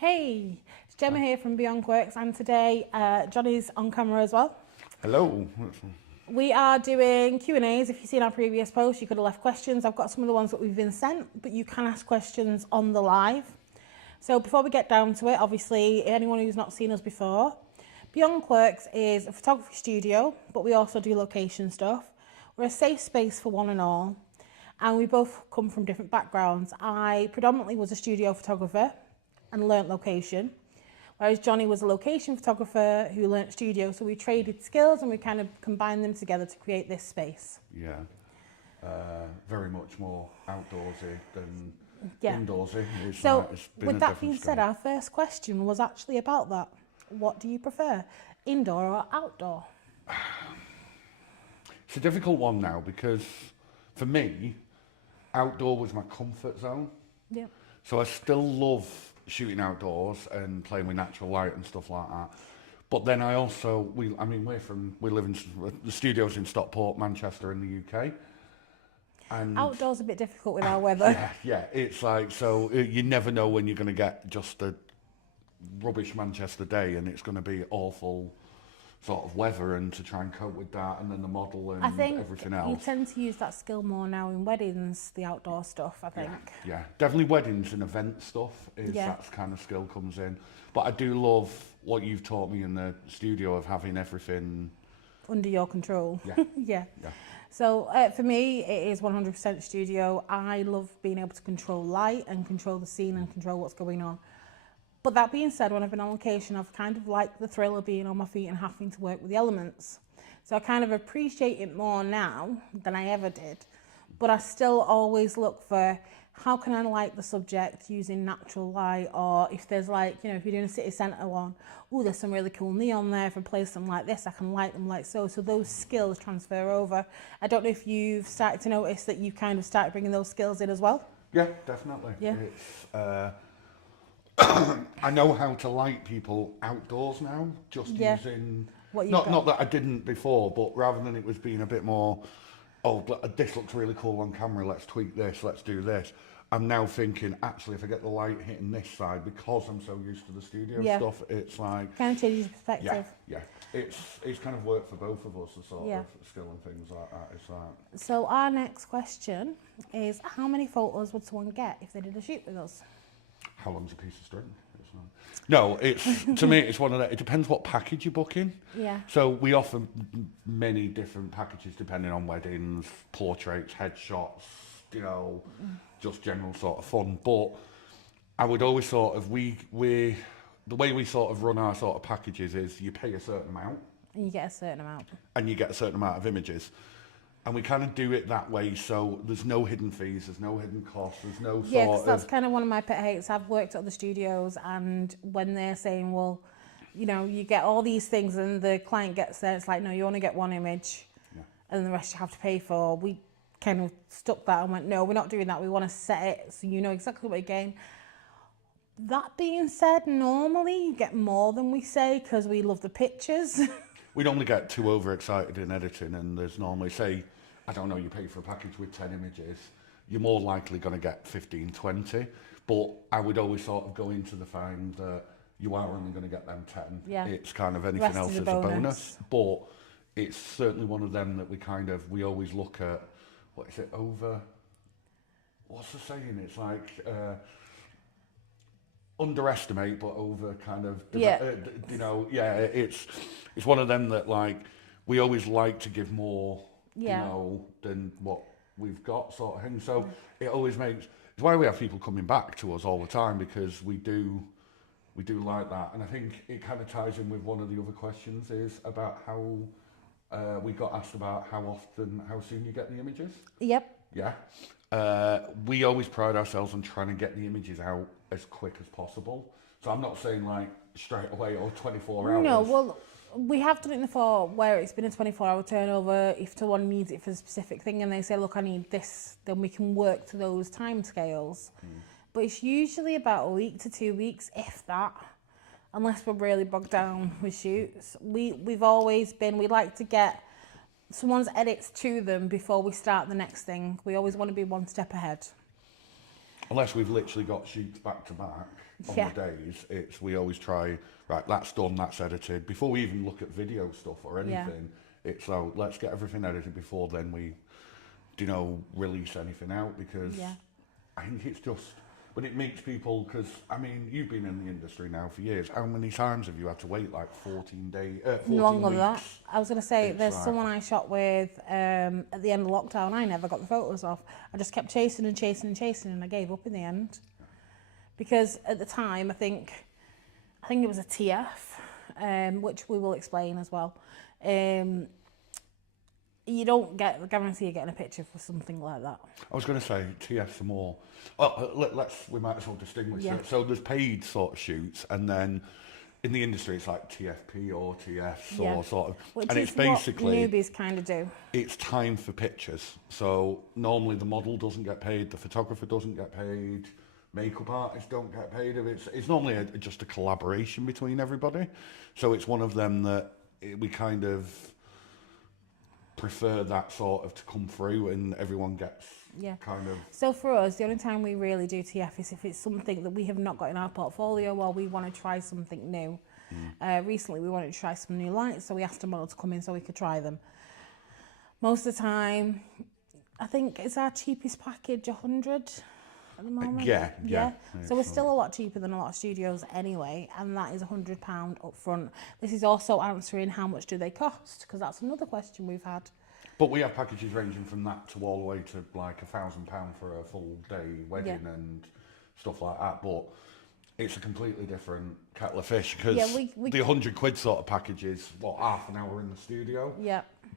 Hey, it's Gemma here from Beyond Quirks, and today Johnny's on camera as well. Hello. We are doing Q&As. If you've seen our previous post, you could have left questions. I've got some of the ones that we've been sent, but you can ask questions on the live. So before we get down to it, obviously, anyone who's not seen us before, Beyond Quirks is a photography studio, but we also do location stuff. We're a safe space for one and all, and we both come from different backgrounds. I predominantly was a studio photographer and learnt location, whereas Johnny was a location photographer who learnt studio. So we traded skills and we kind of combined them together to create this space. Yeah, very much more outdoorsy than Yeah. indoorsy. So it's been with a that being different said, our first question was actually about that. What do you prefer, indoor or outdoor? It's a difficult one now because for me, outdoor was my comfort zone. Yeah. So I still love shooting outdoors and playing with natural light and stuff like that. But then I also, we live in the studios in Stockport, Manchester in the UK. And Outdoors a bit difficult with our weather. yeah, it's like, so you never know when you're going to get just a rubbish Manchester day and it's going to be awful sort of weather, and to try and cope with that, and then the model and I think everything else. you tend to use that skill more now in weddings, the outdoor stuff, I think. Yeah, definitely weddings and event stuff is that's kind of skill comes in. But I do love what you've taught me in the studio of having everything Under your control. Yeah. Yeah. Yeah. So for me, it is 100% studio. I love being able to control light and control the scene and control what's going on. But that being said, when I've been on location, I've kind of liked the thrill of being on my feet and having to work with the elements. So I kind of appreciate it more now than I ever did. But I still always look for how can I light the subject using natural light, or if there's like, you know, if you're doing a city centre one, oh, there's some really cool neon there. If I place them like this, I can light them like so. So those skills transfer over. I don't know if you've started to notice that you've kind of started bringing those skills in as well. Yeah, definitely. Yeah. It's, I know how to light people outdoors now, just using What you've not got. that I didn't before, but rather than it was being a bit more, oh, this looks really cool on camera, let's tweak this, let's do this. I'm now thinking, actually, if I get the light hitting this side, because I'm so used to the studio stuff, it's like Kind of changes your perspective. yeah. It's kind of worked for both of us, the sort of skill and things like that. It's like. So our next question is, how many photos would someone get if they did a shoot with us? How long's a piece of string? No, it's to me, it's one of the. It depends what package you're booking. Yeah. So we offer many different packages depending on weddings, portraits, headshots, you know, just general sort of fun. But I would always sort of the way we sort of run our sort of packages is you pay a certain amount And you get a certain amount. and you get a certain amount of images. And we kind of do it that way, so there's no hidden fees, there's no hidden costs, there's no Yeah, sort because of. that's kind of one of my pet hates. I've worked at other studios, and when they're saying, well, you know, you get all these things and the client gets there, it's like, no, you only get one image and the rest you have to pay for. We kind of stuck that and went, no, we're not doing that. We want to set it so you know exactly what you're getting. That being said, normally you get more than we say because we love the pictures. We normally get too overexcited in editing, and there's normally, say, I don't know, you pay for a package with 10 images, you're more likely going to get 15, 20. But I would always sort of go into the find that you are only going to get them 10. Yeah. It's kind of anything Rest else is is a a bonus. bonus. But it's certainly one of them that we always look at, what is it, what's the saying? It's like, underestimate but over kind of it's one of them that like we always like to give more you know than what we've got, sort of thing. So it always makes, it's why we have people coming back to us all the time, because we do like that. And I think it kind of ties in with one of the other questions is about how we got asked about how soon you get the images. We always pride ourselves on trying to get the images out as quick as possible. So I'm not saying like straight away or 24 hours. No, well, we have done it before where it's been a 24-hour turnover. If someone needs it for a specific thing and they say, look, I need this, then we can work to those timescales. But it's usually about a week to 2 weeks, if that, unless we're really bogged down with shoots. We've always been, we like to get someone's edits to them before we start the next thing. We always want to be one step ahead. unless we've literally got shoots back to back on the days, we always try, right, that's done, that's edited. Before we even look at video stuff or anything, it's so let's get everything edited before then we, release anything out, because I think it's just, but it makes people, because, I mean, you've been in the industry now for years. How many times have you had to wait, like 14 days, 14 Longer weeks? than that. I was going to say, there's someone I shot with at the end of lockdown. I never got the photos off. I just kept chasing and chasing and chasing, and I gave up in the end. Because at the time, I think it was a TF, which we will explain as well. You don't guarantee you're getting a picture for something like that. I was going to say TFs are more. Well, we might as well distinguish it. So there's paid sort of shoots, and then in the industry it's like TFP or TFs or sort of, which and is it's basically what newbies kind of do. It's time for pictures. So normally the model doesn't get paid, the photographer doesn't get paid, makeup artists don't get paid. It's normally just a collaboration between everybody. So it's one of them that we kind of prefer that sort of to come through and everyone gets kind of. So for us, the only time we really do TF is if it's something that we have not got in our portfolio or we want to try something new. Recently we wanted to try some new lights, so we asked a model to come in so we could try them. Most of the time, I think it's our cheapest package, 100 at the moment. Yeah. So we're still a lot cheaper than a lot of studios anyway, and that is £100 up front. This is also answering how much do they cost, because that's another question we've had. But we have packages ranging from that to all the way to like £1,000 for a full day wedding and stuff like that. But it's a completely different kettle of fish, because the £100 sort of package is half an hour in the studio,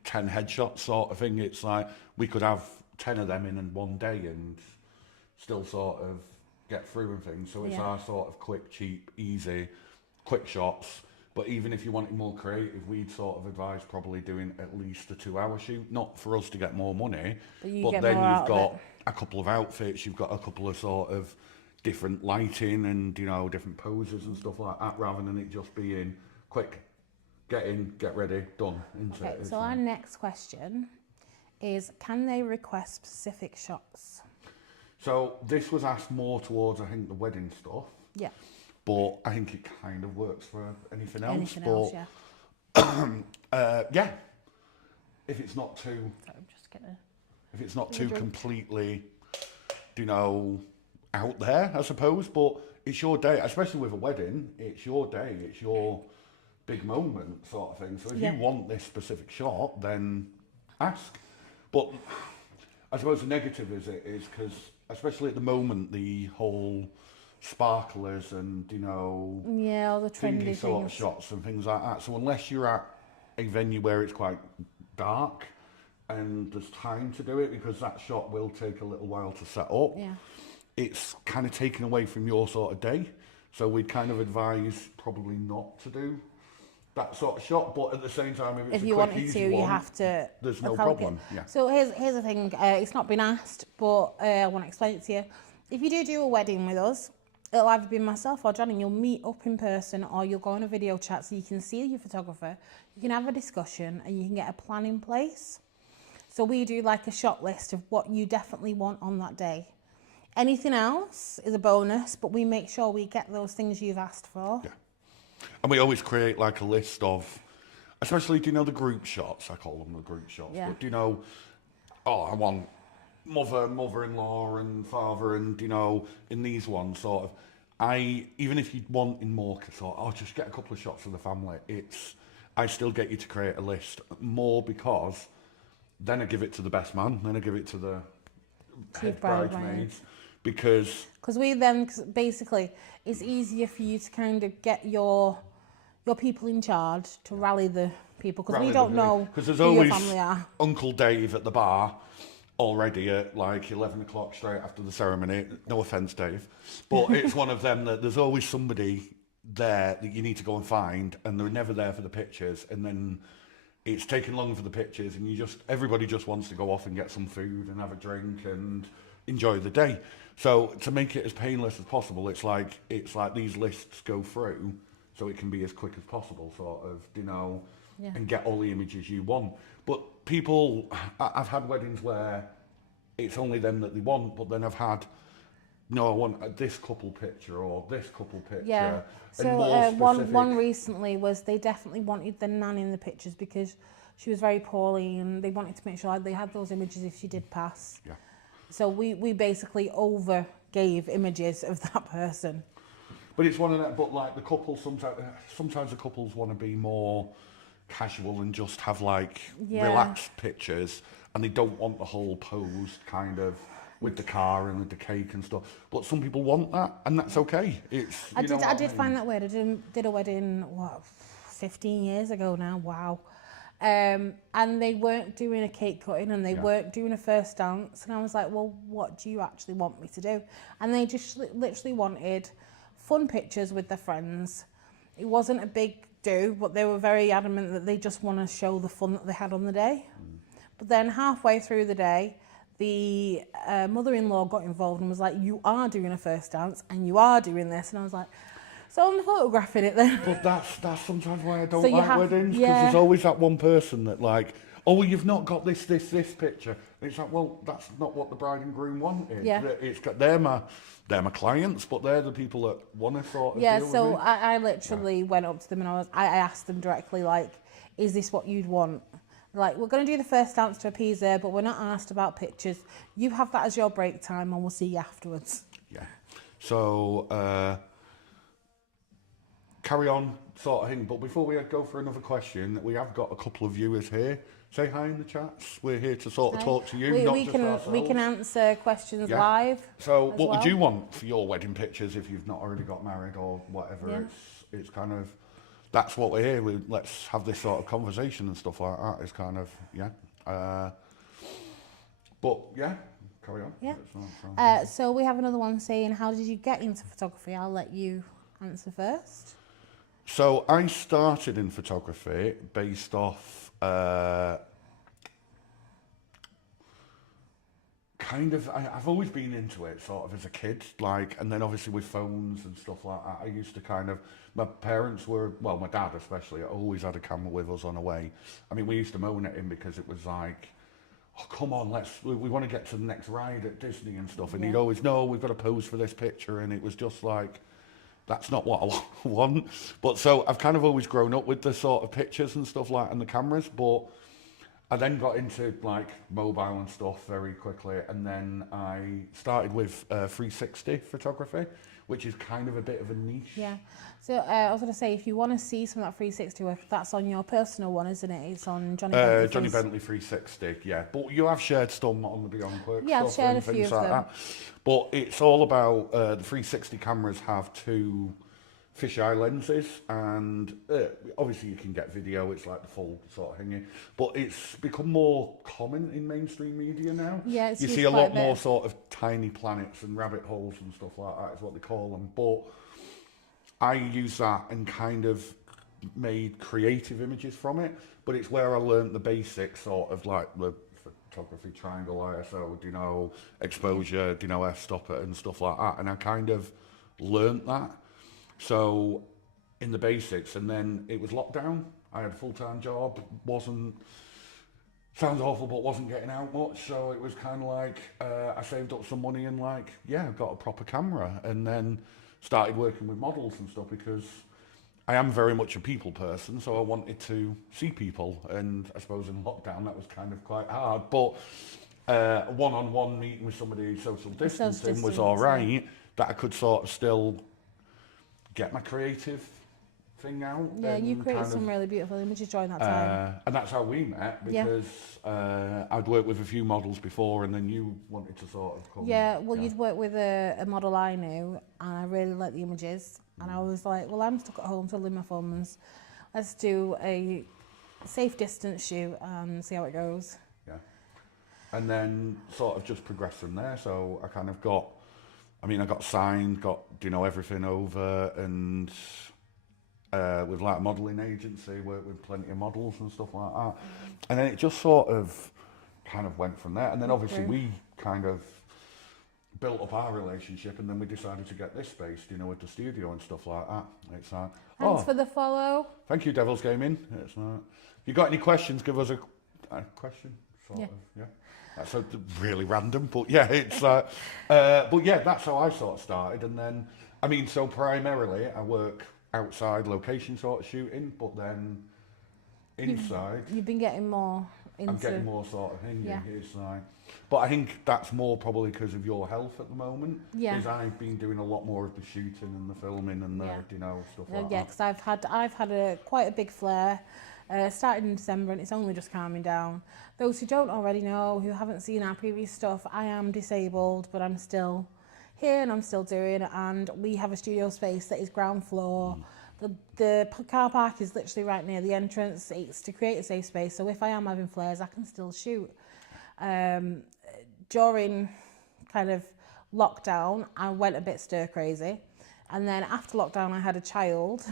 10 headshots sort of thing. It's like we could have 10 of them in one day and still sort of get through and things. So it's our sort of quick, cheap, easy, quick shots. But even if you wanted more creative, we'd sort of advise probably doing at least a 2-hour shoot, not for us to get more money, but then you've got a couple of outfits, you've got a couple of sort of different lighting and, different poses and stuff like that, rather than it just being quick, get in, get ready, done. Okay, so our next question is, can they request specific shots? So this was asked more towards, I think, the wedding stuff. Yeah. But I think it kind of works for anything else. If it's not too... Sorry, I'm just gonna... If it's not too completely, out there, I suppose. But it's your day, especially with a wedding, it's your day, it's your big moment sort of thing. So if you want this specific shot, then ask. But I suppose the negative is because, especially at the moment, the whole sparklers and all the trendy sort of shots and things like that. So unless you're at a venue where it's quite dark and there's time to do it, because that shot will take a little while to set up, it's kind of taken away from your sort of day. So we'd kind of advise probably not to do that sort of shot, but at the same time, if you wanted to, you have to. There's no problem. Yeah. So here's the thing. It's not been asked, but I want to explain it to you. If you do a wedding with us, it'll either be myself or Johnny. You'll meet up in person, or you'll go on a video chat so you can see your photographer. You can have a discussion, and you can get a plan in place. So we do like a shot list of what you definitely want on that day. Anything else is a bonus, but we make sure we get those things you've asked for. Yeah. And we always create like a list of, especially, the group shots? I call them the group shots. Yeah. But I want mother-in-law and father, and, in these ones sort of, even if you want in more sort of, just get a couple of shots of the family, I still get you to create a list more, because then I give it to the best man, then I give it to the head bridesmaids. Because we then, basically, it's easier for you to kind of get your people in charge to rally the people, because we don't know who there's your always family are. Uncle Dave at the bar already at like 11 o'clock straight after the ceremony. No offence, Dave, but it's one of them that there's always somebody there that you need to go and find, and they're never there for the pictures, and then it's taking longer for the pictures, and everybody just wants to go off and get some food and have a drink and enjoy the day. So to make it as painless as possible, it's like these lists go through so it can be as quick as possible, sort of, and get all the images you want. But I've had weddings where it's only them that they want, but then I've had no, I want this couple picture or this couple picture. Yeah. And So more specific. one recently was they definitely wanted the nan in the pictures because she was very poorly, and they wanted to make sure they had those images if she did pass. Yeah. So we basically over gave images of that person. But it's one of that. But like the couple, sometimes the couples want to be more casual and just have like relaxed pictures, and they don't want the whole posed kind of with the car and with the cake and stuff. But some people want that, and that's okay. I did find that weird. I did a wedding 15 years ago now. Wow. And they weren't doing a cake cutting, and they weren't doing a first dance, and I was like, well, what do you actually want me to do? And they just literally wanted fun pictures with their friends. It wasn't a big do, but they were very adamant that they just want to show the fun that they had on the day. But then halfway through the day, the mother-in-law got involved and was like, you are doing a first dance and you are doing this. And I was like, so I'm photographing it then. But that's sometimes why I don't like weddings, because there's always that one person that like, oh, well, you've not got this picture. And it's like, well, that's not what the bride and groom wanted. Yeah. They're my clients, but they're the people that want to sort of deal with so it. I literally went up to them and I asked them directly, like, is this what you'd want? Like, we're going to do the first dance to appease her, but we're not asked about pictures. You have that as your break time and we'll see you afterwards. Yeah. So, carry on sort of thing. But before we go for another question, we have got a couple of viewers here. Say hi in the chats. We're here to sort of talk to you, we can answer questions live. So what would you want for your wedding pictures if you've not already got married or whatever? Yeah. It's kind of, that's what we're here. Let's have this sort of conversation and stuff like that. It's kind of, but yeah, carry on. Yeah. So we have another one saying, how did you get into photography? I'll let you answer first. So I started in photography based off I've always been into it sort of as a kid, like, and then obviously with phones and stuff like that, I used to kind of, my parents were, well, my dad especially, always had a camera with us on the way. I mean, we used to moan at him because it was like, oh, come on, we want to get to the next ride at Disney and stuff, and he'd always, no, we've got to pose for this picture, and it was just like, that's not what I want. But so I've kind of always grown up with the sort of pictures and stuff like, and the cameras, but I then got into like mobile and stuff very quickly, and then I started with 360 photography, which is kind of a bit of a niche. Yeah. So I was going to say, if you want to see some of that 360 work, that's on your personal one, isn't it? It's on Johnny Bentley. Johnny Bentley 360, yeah. But you have shared some on the Beyond Quirks. Yeah, I've shared a few of them. That. But it's all about the 360 cameras have two fisheye lenses, and obviously you can get video, it's like the full sort of thing, but it's become more common in mainstream media now. Yeah, it's you see a lot more sort of tiny planets and rabbit holes and stuff like that is what they call them, but I use that and kind of made creative images from it, but it's where I learned the basics, sort of like the photography, triangle, ISO, exposure, f-stopper and stuff like that, and I kind of learned that. So in the basics, and then it was lockdown. I had a full-time job, sounds awful, but wasn't getting out much. So it was kind of like, I saved up some money and got a proper camera, and then started working with models and stuff, because I am very much a people person. So I wanted to see people, and I suppose in lockdown that was kind of quite hard, but one-on-one meeting with somebody, social distancing was all right, that I could sort of still get my creative thing out. Yeah, you created some really beautiful images during that time. And that's how we met, because I'd worked with a few models before, and then you wanted to sort of come. Yeah, well, you'd worked with a model I knew, and I really liked the images, and I was like, well, I'm stuck at home twiddling my thumbs. Let's do a safe distance shoot and see how it goes. Yeah. And then sort of just progressed from there, so I kind of I got signed, got, everything over, and with like a modelling agency, worked with plenty of models and stuff like that. And then it just sort of kind of went from there. And then obviously we kind of built up our relationship, and then we decided to get this space, with the studio and stuff like that. It's like, thanks for the follow. Thank you, Devil's Gaming. It's like, if you got any questions, give us a question. Sort of, yeah. That's really random, but yeah, it's but yeah, that's how I sort of started. And then, I mean, so primarily I work outside location sort of shooting, but then inside You've been getting more into... I'm getting more sort of hingy. Yeah. It's like, but I think that's more probably because of your health at the moment. Yeah. Is I've been doing a lot more of the shooting and the filming and the you know, stuff like Yeah, that. because I've had quite a big flare. Started in December and it's only just calming down. Those who don't already know, who haven't seen our previous stuff, I am disabled, but I'm still here and I'm still doing. And we have a studio space that is ground floor. The car park is literally right near the entrance. It's to create a safe space. So if I am having flares, I can still shoot. During kind of lockdown, I went a bit stir crazy. And then after lockdown, I had a child,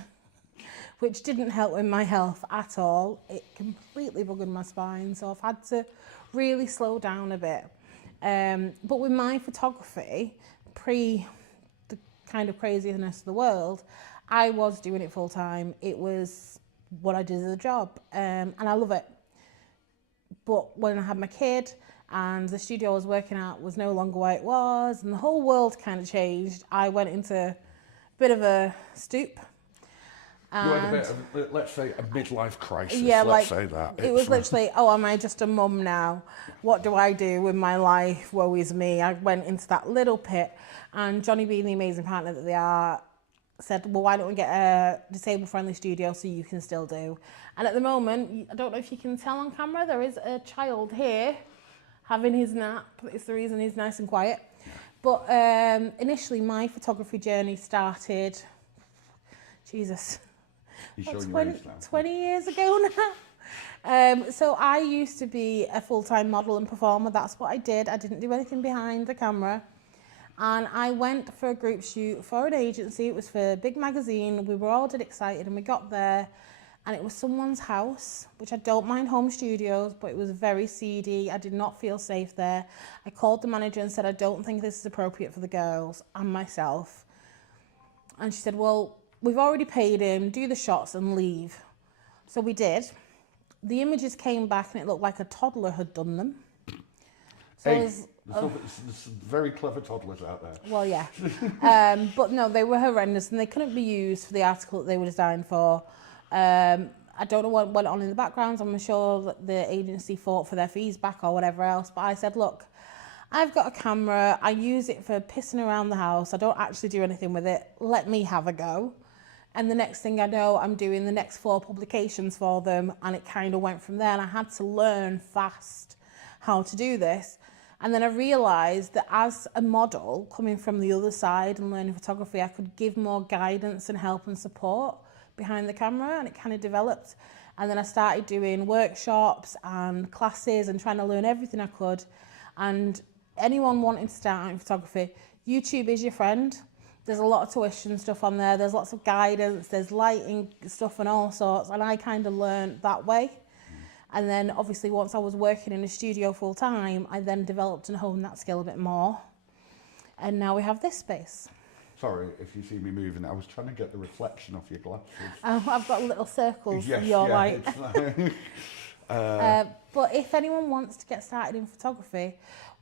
which didn't help with my health at all. It completely buggered my spine. So I've had to really slow down a bit. But with my photography, pre the kind of craziness of the world, I was doing it full time. It was what I did as a job, and I love it. But when I had my kid and the studio I was working at was no longer where it was and the whole world kind of changed, I went into a bit of a stoop. You had a bit of, let's say, a midlife crisis, yeah, let's say that. It was literally, oh, am I just a mum now? What do I do with my life? Woe is me. I went into that little pit, and Johnny, being the amazing partner that they are, said, well, why don't we get a disabled-friendly studio so you can still do? And at the moment, I don't know if you can tell on camera, there is a child here having his nap. It's the reason he's nice and quiet. But initially, my photography journey started, Jesus, 20 years ago now. So I used to be a full-time model and performer. That's what I did. I didn't do anything behind the camera. And I went for a group shoot for an agency. It was for a big magazine. We were all dead excited and we got there and it was someone's house, which I don't mind home studios, but it was very seedy. I did not feel safe there. I called the manager and said, I don't think this is appropriate for the girls and myself. And she said, well, we've already paid him, do the shots and leave. So we did. The images came back and it looked like a toddler had done them. So there's very clever toddlers out there. Well, yeah. But no, they were horrendous and they couldn't be used for the article that they were designed for. I don't know what went on in the background. I'm sure that the agency fought for their fees back or whatever else. But I said, look, I've got a camera. I use it for pissing around the house. I don't actually do anything with it. Let me have a go. And the next thing I know, I'm doing the next 4 publications for them. And it kind of went from there. And I had to learn fast how to do this. And then I realised that as a model, coming from the other side and learning photography, I could give more guidance and help and support behind the camera, and it kind of developed. And then I started doing workshops and classes and trying to learn everything I could. And anyone wanting to start out in photography, YouTube is your friend. There's a lot of tuition stuff on there. There's lots of guidance. There's lighting stuff and all sorts. And I kind of learned that way. And then obviously once I was working in a studio full time, I then developed and honed that skill a bit more. And now we have this space. Sorry if you see me moving. I was trying to get the reflection off your glasses. I've got little circles yes, for your yeah, light. Like, But if anyone wants to get started in photography,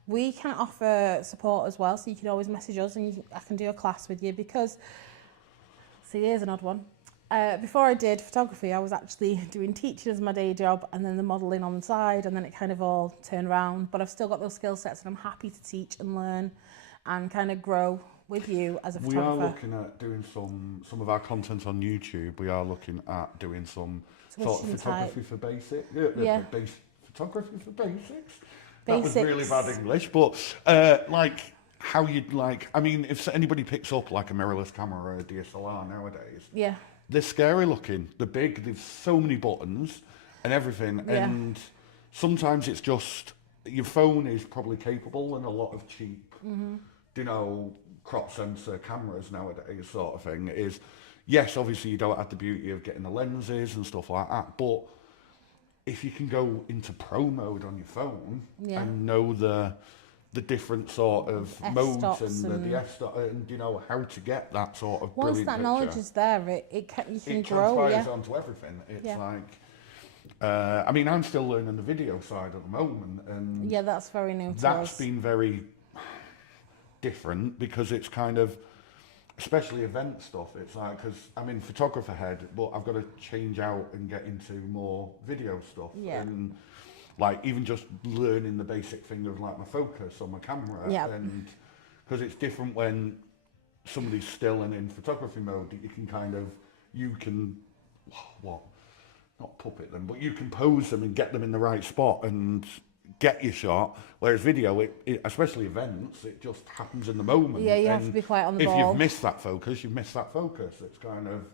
we can offer support as well. So you can always message us and I can do a class with you because, see, here's an odd one. Before I did photography, I was actually doing teaching as my day job and then the modelling on the side, and then it kind of all turned around. But I've still got those skill sets and I'm happy to teach and learn and kind of grow with you as a photographer. We are looking at doing some of our content on YouTube. We are looking at doing some sort of photography for basic. Photography for basics. That was really bad English, but like how you'd like. I mean, if anybody picks up like a mirrorless camera or a DSLR nowadays, yeah, they're scary looking. They're big. There's so many buttons and everything, and sometimes it's just your phone is probably capable and a lot of cheap, you know, crop sensor cameras nowadays sort of thing is, yes, obviously you don't have the beauty of getting the lenses and stuff like that, but if you can go into pro mode on your phone and know the different sort of modes and the f-stop and you know how to get that sort of once brilliant that picture. Knowledge is there, you can grow. Transfers onto everything. It's like, I mean, I'm still learning the video side at the moment, and yeah, that's very new to that's us. been very different because it's kind of, especially event stuff. It's like, because I'm in photographer head, but I've got to change out and get into more video stuff. Yeah. And like even just learning the basic thing of like my focus on my camera. Yeah. And because it's different when somebody's still and in photography mode, that you can kind of, you can, what? Not puppet them, but you can pose them and get them in the right spot and get your shot. Whereas video, especially events, it just happens in the moment. Yeah, you have to be quite on the ball. If you've missed that focus, you've missed that focus. It's kind of,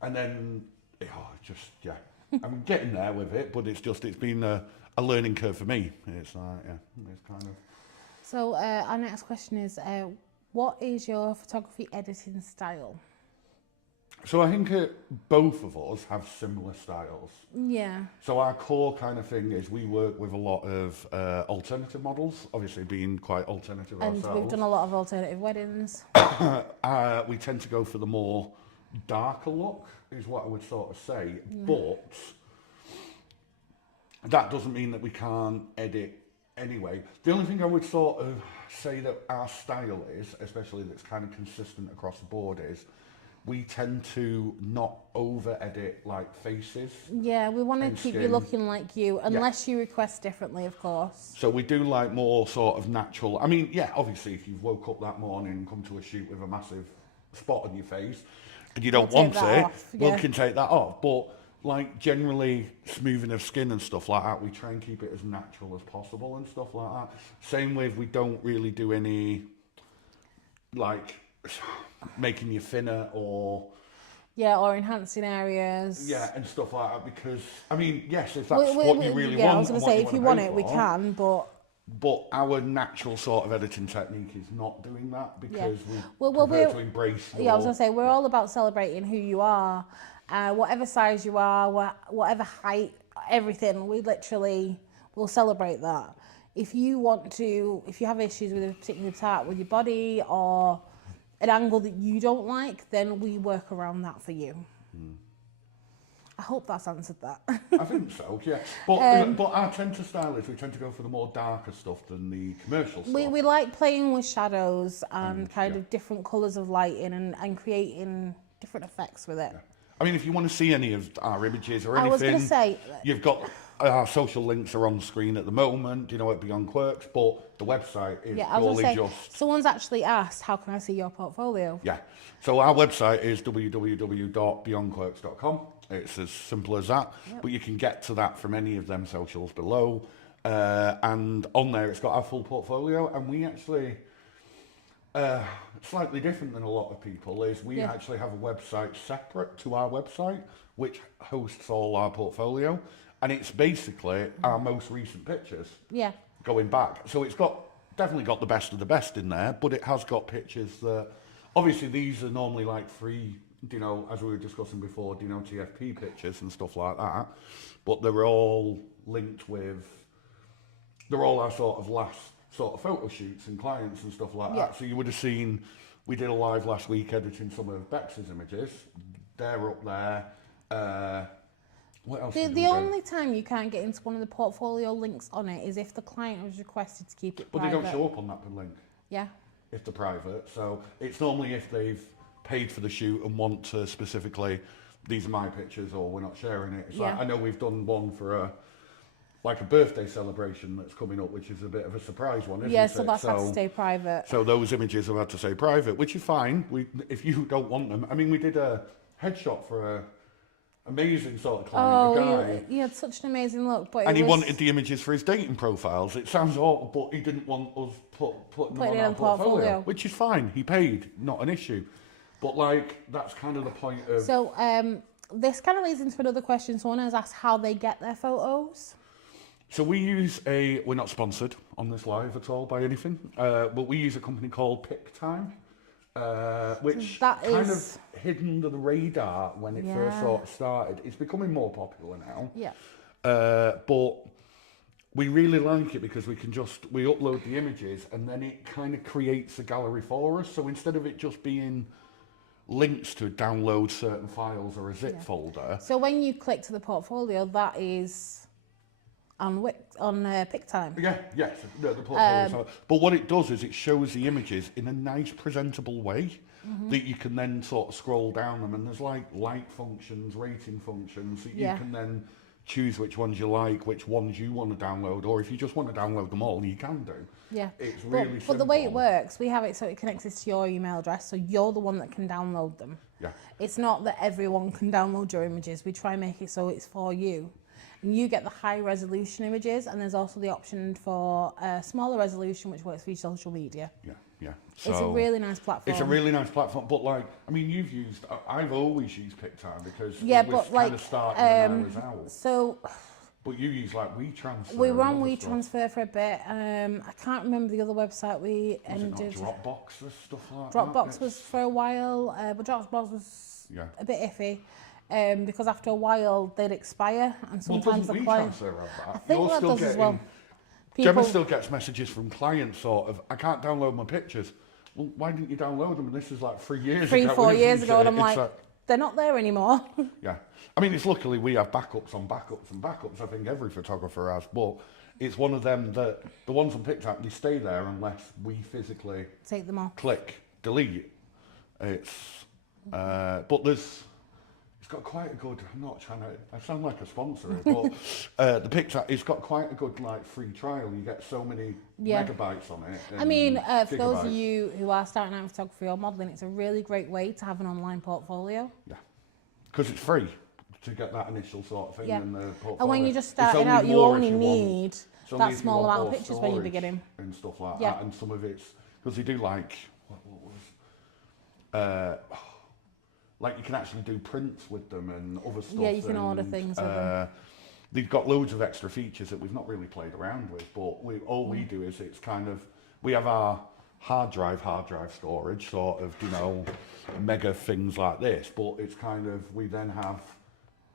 and then, yeah. I'm getting there with it, but it's been a learning curve for me. It's like, it's kind of. So our next question is, what is your photography editing style? So I think both of us have similar styles. Yeah. So our core kind of thing is we work with a lot of alternative models, obviously being quite alternative And ourselves. we've done a lot of alternative weddings. We tend to go for the more darker look, is what I would sort of say. Yeah. But that doesn't mean that we can't edit anyway. The only thing I would sort of say that our style is, especially that's kind of consistent across the board, is we tend to not over-edit like faces. Yeah, we want to keep skin. You looking like you, unless you request differently, of course. So we do like more sort of natural. I mean, yeah, obviously if you've woke up that morning and come to a shoot with a massive spot on your face and you don't want it, we can take that off. But like generally smoothing of skin and stuff like that, we try and keep it as natural as possible and stuff like that. Same with, we don't really do any like making you thinner or enhancing areas, and stuff like that, because I mean, yes, if that's what you really want, I was going to say, if you want it, we can, but our natural sort of editing technique is not doing that, because we prefer to embrace I was going to say, we're all about celebrating who you are, whatever size you are, whatever height, everything. We literally will celebrate that. If you have issues with a particular part with your body or an angle that you don't like, then we work around that for you. I hope that's answered that. I think so, yeah. But our stylists, we tend to go for the more darker stuff than the commercial stuff. We like playing with shadows and kind of different colours of lighting and creating different effects with it. Yeah. I mean, if you want to see any of our images or anything, I was going to say, you've got our social links are on screen at the moment, at Beyond Quirks, but the website is purely just... Someone's actually asked, how can I see your portfolio? Yeah. So our website is www.beyondquirks.com. It's as simple as that. Yep. But you can get to that from any of them socials below. And on there, it's got our full portfolio. And we actually... slightly different than a lot of people is we actually have a website separate to our website, which hosts all our portfolio. And it's basically our most recent pictures going back. So it's definitely got the best of the best in there, but it has got pictures that, obviously these are normally like free, as we were discussing before, TFP pictures and stuff like that. But they're all linked with, they're all our sort of last sort of photo shoots and clients and stuff like that. So you would have seen, we did a live last week editing some of Bex's images. They're up there. What else? The only time you can't get into one of the portfolio links on it is if the client was requested to keep it private. But they don't show up on that link. Yeah. If they're private. So it's normally if they've paid for the shoot and want to specifically, these are my pictures or we're not sharing it. It's like, I know we've done one for a birthday celebration that's coming up, which is a bit of a surprise one, isn't it? Yeah, so that's had to stay private. So those images have had to stay private, which is fine. If you don't want them. I mean, we did a headshot for a amazing sort of client, a guy. He had such an amazing look, but he wanted the images for his dating profiles. It sounds awful, but he didn't want us putting them on our portfolio, which is fine. He paid, not an issue. But that's kind of the point of... So this kind of leads into another question. Someone has asked how they get their photos. So we use we're not sponsored on this live at all by anything, but we use a company called PickTime. Which kind of hidden under the radar when it first sort of started. It's becoming more popular now. Yeah. But we really like it because we upload the images and then it kind of creates a gallery for us. So instead of it just being links to download certain files or a zip folder. So when you click to the portfolio, that is on PicTime. Yeah, yes, the portfolio. But what it does is it shows the images in a nice, presentable way that you can then sort of scroll down them, and there's like functions, rating functions that you can then choose which ones you like, which ones you want to download, or if you just want to download them all, you can do. Yeah, it's really simple. But the way it works, we have it so it connects to your email address, so you're the one that can download them. Yeah. It's not that everyone can download your images. We try and make it so it's for you. And you get the high resolution images, and there's also the option for smaller resolution, which works for your social media. Yeah, yeah. So it's a really nice platform. It's a really nice platform, but I've always used PicTime because but kind of starting when I was out. So. But you use WeTransfer. We were on WeTransfer for a bit. I can't remember the other website we ended. Was it not Dropbox or stuff like that? Dropbox was for a while, but Dropbox was a bit iffy. Because after a while they'd expire, and sometimes the client. I think that does as well. Gemma still gets messages from clients sort of, I can't download my pictures. Well, why didn't you download them? And this is like 3 years ago. 4 years ago, and I'm like, they're not there anymore. Yeah. I mean, it's luckily we have backups on backups and backups. I think every photographer has, but it's one of them that the ones on PicTime, they stay there unless we physically take them off. Click, delete. It's, but it's got quite a good, I'm not trying to, I sound like a sponsor, but the PicTime, it's got quite a good free trial. You get so many megabytes on it. I mean, for those of you who are starting out in photography or modelling, it's a really great way to have an online portfolio. Yeah, because it's free to get that initial sort of thing in the portfolio. And when you're just starting out, you only need that small amount of pictures when you're beginning. And stuff like that, and some of it's, because they do what was, you can actually do prints with them and other stuff. Yeah, you can order things with them. They've got loads of extra features that we've not really played around with, but all we do is it's kind of, we have our hard drive storage, sort of, mega things like this, but it's kind of, we then have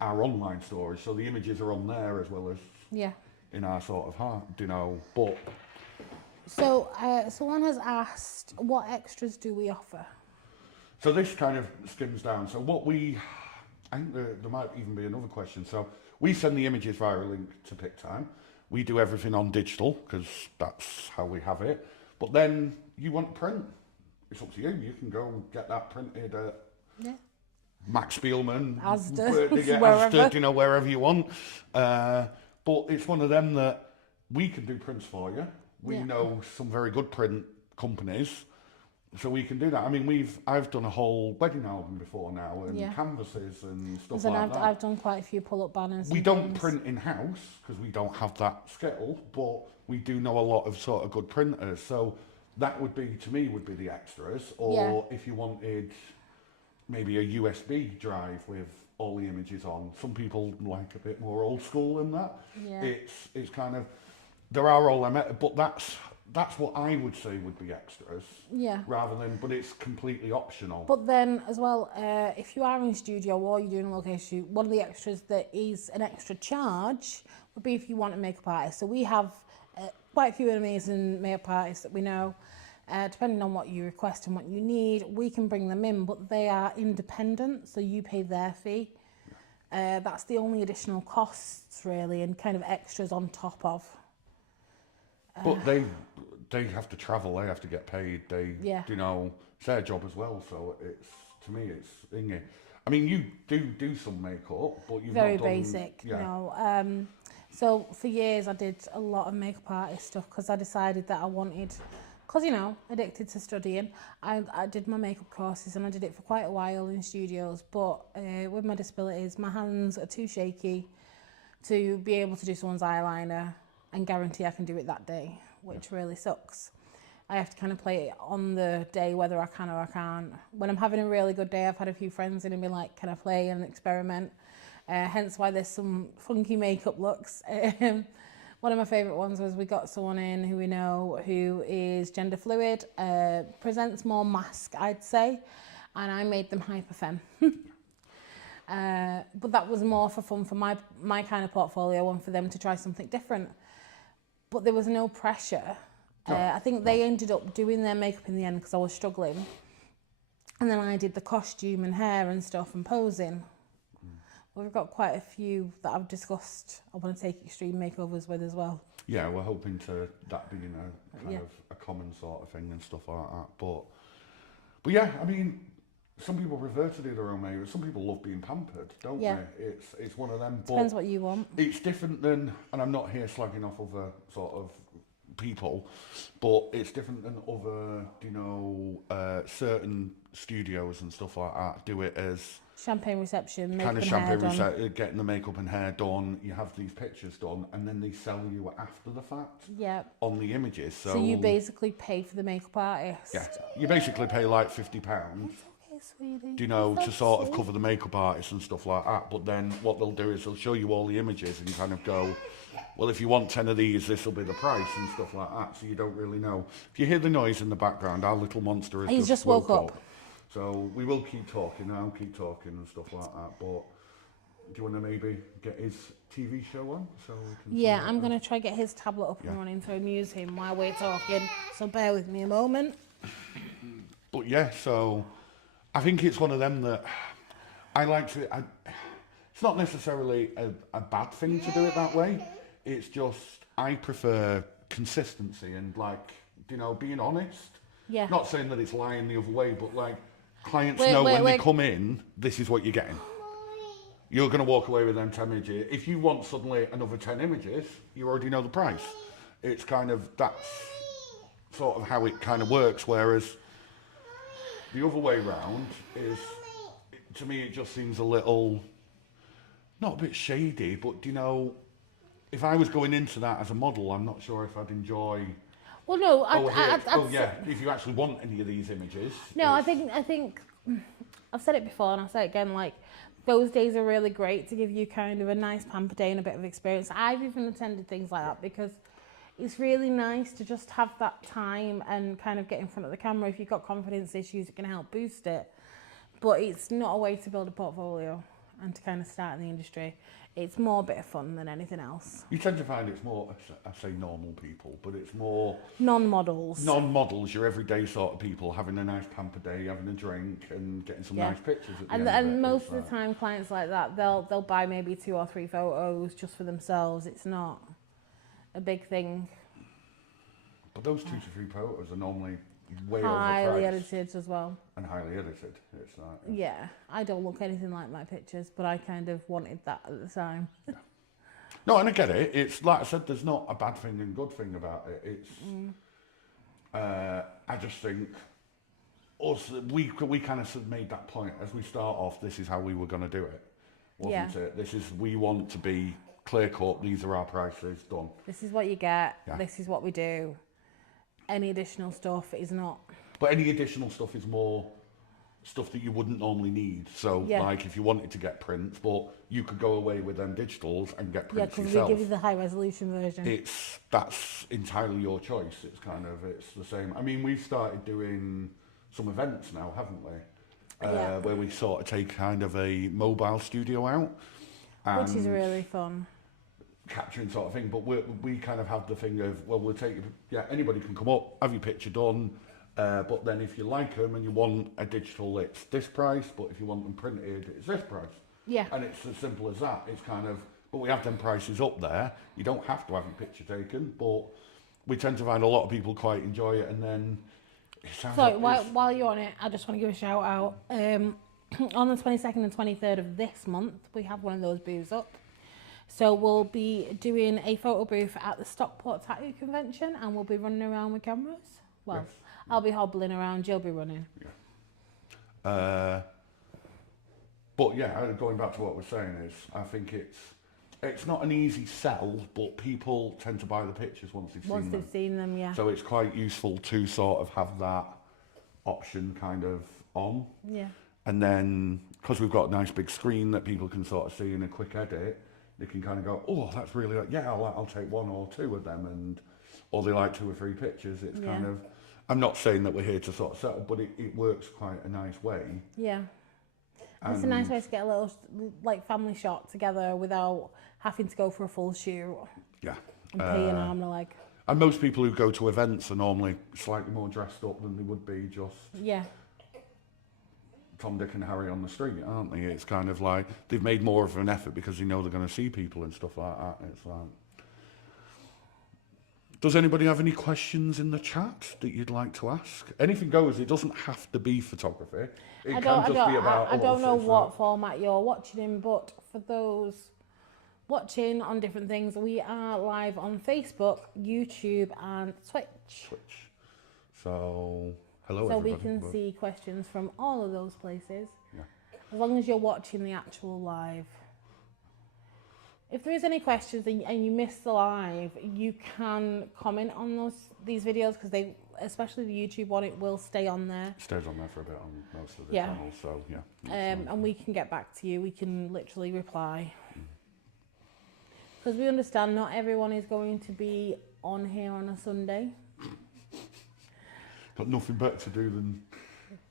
our online storage, so the images are on there as well as in our sort of heart, but. So someone has asked, what extras do we offer? So this kind of skims down. So I think there might even be another question. So we send the images via a link to PicTime. We do everything on digital because that's how we have it. But then you want print. It's up to you. You can go and get that printed at Max Spielman, Asda, wherever you want. But it's one of them that we can do prints for you. We know some very good print companies. So we can do that. I mean, I've done a whole wedding album before now, and canvases and stuff like that. I've done quite a few pull-up banners. We don't print in-house because we don't have that skill, but we do know a lot of sort of good printers. So that would be, to me, would be the extras. Or if you wanted maybe a USB drive with all the images on. Some people like a bit more old school than that. Yeah. It's kind of, there are all them, but that's what I would say would be extras. Yeah. Rather than, but it's completely optional. But then as well, if you are in studio or you're doing a location shoot, one of the extras that is an extra charge would be if you want a makeup artist. So we have quite a few amazing makeup artists that we know. Depending on what you request and what you need, we can bring them in, but they are independent, so you pay their fee. That's the only additional costs really, and kind of extras on top of. But they have to travel, they have to get paid, it's their job as well, so it's, to me, it's thingy. I mean, you do some makeup, but you've very not done, basic, so for years I did a lot of makeup artist stuff because I decided that I wanted, because addicted to studying, I did my makeup courses and I did it for quite a while in studios, but with my disabilities, my hands are too shaky to be able to do someone's eyeliner and guarantee I can do it that day, which really sucks. I have to kind of play it on the day whether I can or I can't. When I'm having a really good day, I've had a few friends in and be like, can I play and experiment? Hence why there's some funky makeup looks. One of my favourite ones was we got someone in who we know who is gender fluid, presents more mask, I'd say, and I made them hyper femme. But that was more for fun for my kind of portfolio and for them to try something different. But there was no pressure. I think they ended up doing their makeup in the end because I was struggling. And then I did the costume and hair and stuff and posing. We've got quite a few that I've discussed I want to take extreme makeovers with as well. Yeah, we're hoping to that being a kind of a common sort of thing and stuff like that. But yeah, I mean, some people prefer to do their own makeup. Some people love being pampered, don't they? It's one of them. Depends what you want. It's different than, and I'm not here slagging off other sort of people, but it's different than other, certain studios and stuff like that do it as champagne reception, kind of champagne getting the makeup and hair done. You have these pictures done, and then they sell you after the fact. Yeah. On the images, so you basically pay for the makeup artist. Yeah, you basically pay like £50. Sweetie. To sort of cover the makeup artists and stuff like that. But then what they'll do is they'll show you all the images and you kind of go, well, if you want 10 of these, this will be the price and stuff like that. So you don't really know. If you hear the noise in the background, our little monster has just woke up. So we will keep talking and stuff like that. But do you want to maybe get his TV show on? So we can I'm going to try to get his tablet up and running to amuse him while we're talking. So bear with me a moment. But yeah, so I think it's one of them that I like to... it's not necessarily a bad thing to do it that way. It's just I prefer consistency and being honest. Yeah. Not saying that it's lying the other way, but clients know when they come in, this is what you're getting. You're going to walk away with them 10 images. If you want suddenly another 10 images, you already know the price. It's that's sort of how it kind of works, whereas the other way round is, to me, it just seems a little, not a bit shady, but if I was going into that as a model, I'm not sure if I'd enjoy. Well, no, if you actually want any of these images. No, I think I've said it before and I'll say it again. Those days are really great to give you kind of a nice pamper day and a bit of experience. I've even attended things like that because it's really nice to just have that time and kind of get in front of the camera. If you've got confidence issues, it can help boost it. But it's not a way to build a portfolio and to kind of start in the industry. It's more a bit of fun than anything else. You tend to find it's more, I say normal people, but it's more... Non-models. Non-models, your everyday sort of people having a nice pamper day, having a drink and getting some nice pictures at the end of it. And most of the time, clients like that, they'll buy maybe 2 or 3 photos just for themselves. It's not a big thing. But those 2 to 3 photos are normally way highly edited as well. And highly edited. It's yeah, I don't look anything like my pictures, but I kind of wanted that at the time. No, and I get it. It's like I said, there's not a bad thing and good thing about it. It's I just think we kind of made that point as we start off. This is how we were going to do it, wasn't it? This is, we want to be clear cut. These are our prices. Done. This is what you get. Yeah. This is what we do. Any additional stuff is not. But any additional stuff is more stuff that you wouldn't normally need. So, if you wanted to get prints, but you could go away with them digitals and get prints yourself. Yeah, because we give you the high resolution version. That's entirely your choice. It's the same. I mean, we've started doing some events now, haven't we? Where we sort of take kind of a mobile studio out. Which is really fun. Capturing sort of thing, but we kind of have the thing of, well, we'll take, anybody can come up, have your picture done, but then if you like them and you want a digital, it's this price, but if you want them printed, it's this price. Yeah. And it's as simple as that. It's kind of, but we have them prices up there. You don't have to have your picture taken, but we tend to find a lot of people quite enjoy it, and then it sounds while you're on it, I just want to give a shout out. On the 22nd and 23rd of this month, we have one of those booths up. So we'll be doing a photo booth at the Stockport Tattoo Convention, and we'll be running around with cameras. Well, yes. I'll be hobbling around, you'll be running. Yeah. But yeah, going back to what we're saying is, I think it's not an easy sell, but people tend to buy the pictures once they've seen them. Yeah. So it's quite useful to sort of have that option kind of on. Yeah. And then, because we've got a nice big screen that people can sort of see in a quick edit, they can kind of go, oh, that's really, I'll take 1 or 2 of them, or they like 2 or 3 pictures. It's kind of, I'm not saying that we're here to sort of settle, but it works quite a nice way. Yeah. And it's a nice way to get a little family shot together without having to go for a full shoot. Yeah. And pay an arm and a leg. And most people who go to events are normally slightly more dressed up than they would be just. Yeah. Tom, Dick and Harry on the street, aren't they? It's kind of like they've made more of an effort because they know they're going to see people and stuff like that. It's like, does anybody have any questions in the chat that you'd like to ask? Anything goes. It doesn't have to be photography. It can just be about. I don't know what format you're watching in, but for those watching on different things, we are live on Facebook, YouTube, and Twitch. So, hello so everybody. We can see questions from all of those places. Yeah. As long as you're watching the actual live. If there is any questions and you miss the live, you can comment on these videos because they, especially the YouTube one, it will stay on there. It stays on there for a bit on most of the channels, so yeah. And we can get back to you. We can literally reply. Because we understand not everyone is going to be on here on a Sunday. Got nothing better to do than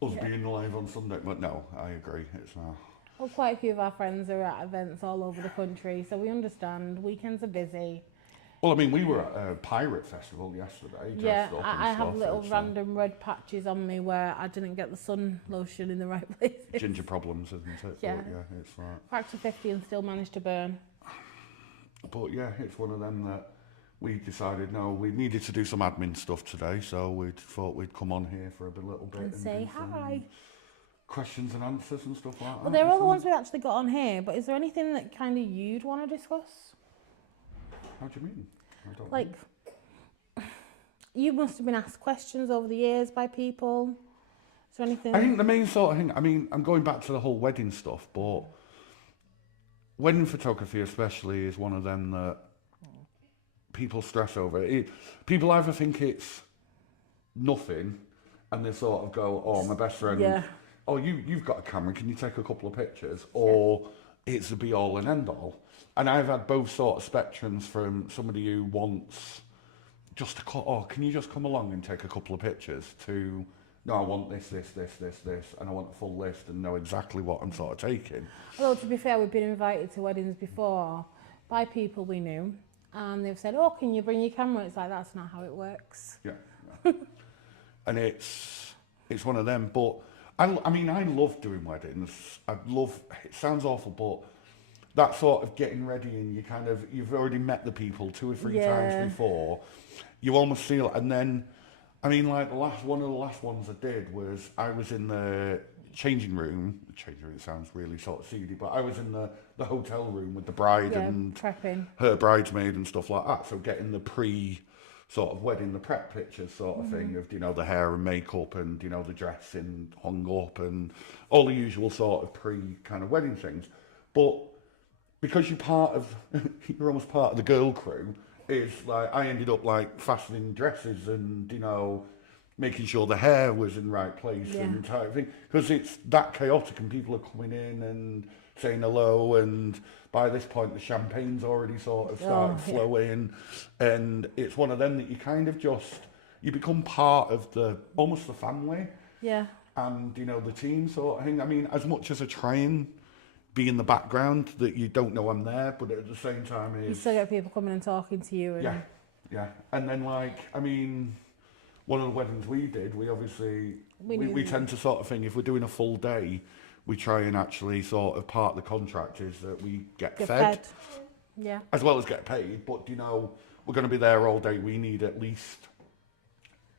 us being live on Sunday, but no, I agree. It's well, quite a few of our friends are at events all over the country, so we understand. Weekends are busy. Well, I mean, we were at a pirate festival yesterday. Yeah, I have little random red patches on me where I didn't get the sun lotion in the right places. Ginger problems, isn't it? Yeah. But yeah, it's like... Back to 50 and still managed to burn. But yeah, it's one of them that we decided, no, we needed to do some admin stuff today, so we thought we'd come on here for a little bit. And say hi. Questions and answers and stuff like that. Well, they're all the ones we actually got on here, but is there anything that kind of you'd want to discuss? How do you mean? I don't like, you must have been asked questions over the years by people. Is there anything? I think the main sort of thing, I mean, I'm going back to the whole wedding stuff, but wedding photography especially is one of them that people stress over. People either think it's nothing and they sort of go, oh, my best friend... Yeah. Oh, you've got a camera, can you take a couple of pictures? Or it's the be all and end all. And I've had both sort of spectrums from somebody who wants just to cut, oh, can you just come along and take a couple of pictures, to, no, I want this, and I want a full list and know exactly what I'm sort of taking. Although, to be fair, we've been invited to weddings before by people we knew, and they've said, oh, can you bring your camera? It's like, that's not how it works. Yeah. And it's one of them, but I mean, I love doing weddings. It sounds awful, but that sort of getting ready and you've already met the people 2 or 3 times before. You almost feel, and then, I mean, like one of the last ones I did was I was in the changing room. The changing room sounds really sort of seedy, but I was in the hotel room with the bride and prepping. Her bridesmaid and stuff like that. So getting the sort of wedding, the prep pictures sort of thing of, the hair and makeup and, the dressing hung up and all the usual sort of kind of wedding things. But because you're almost part of the girl crew, is like, I ended up like fastening dresses and, making sure the hair was in the right place and type of thing. Because it's that chaotic and people are coming in and saying hello, and by this point the champagne's already sort of started flowing, and it's one of them that you kind of you become part of almost the family, and the team sort of thing. I mean, as much as I try and be in the background, that you don't know I'm there, but at the same time you still get people coming and talking to you, and and then like, I mean, one of the weddings we did, we obviously we tend to sort of think, if we're doing a full day, we try and actually sort of, part of the contract is that we get fed. As well as get paid. But, we're going to be there all day. We need at least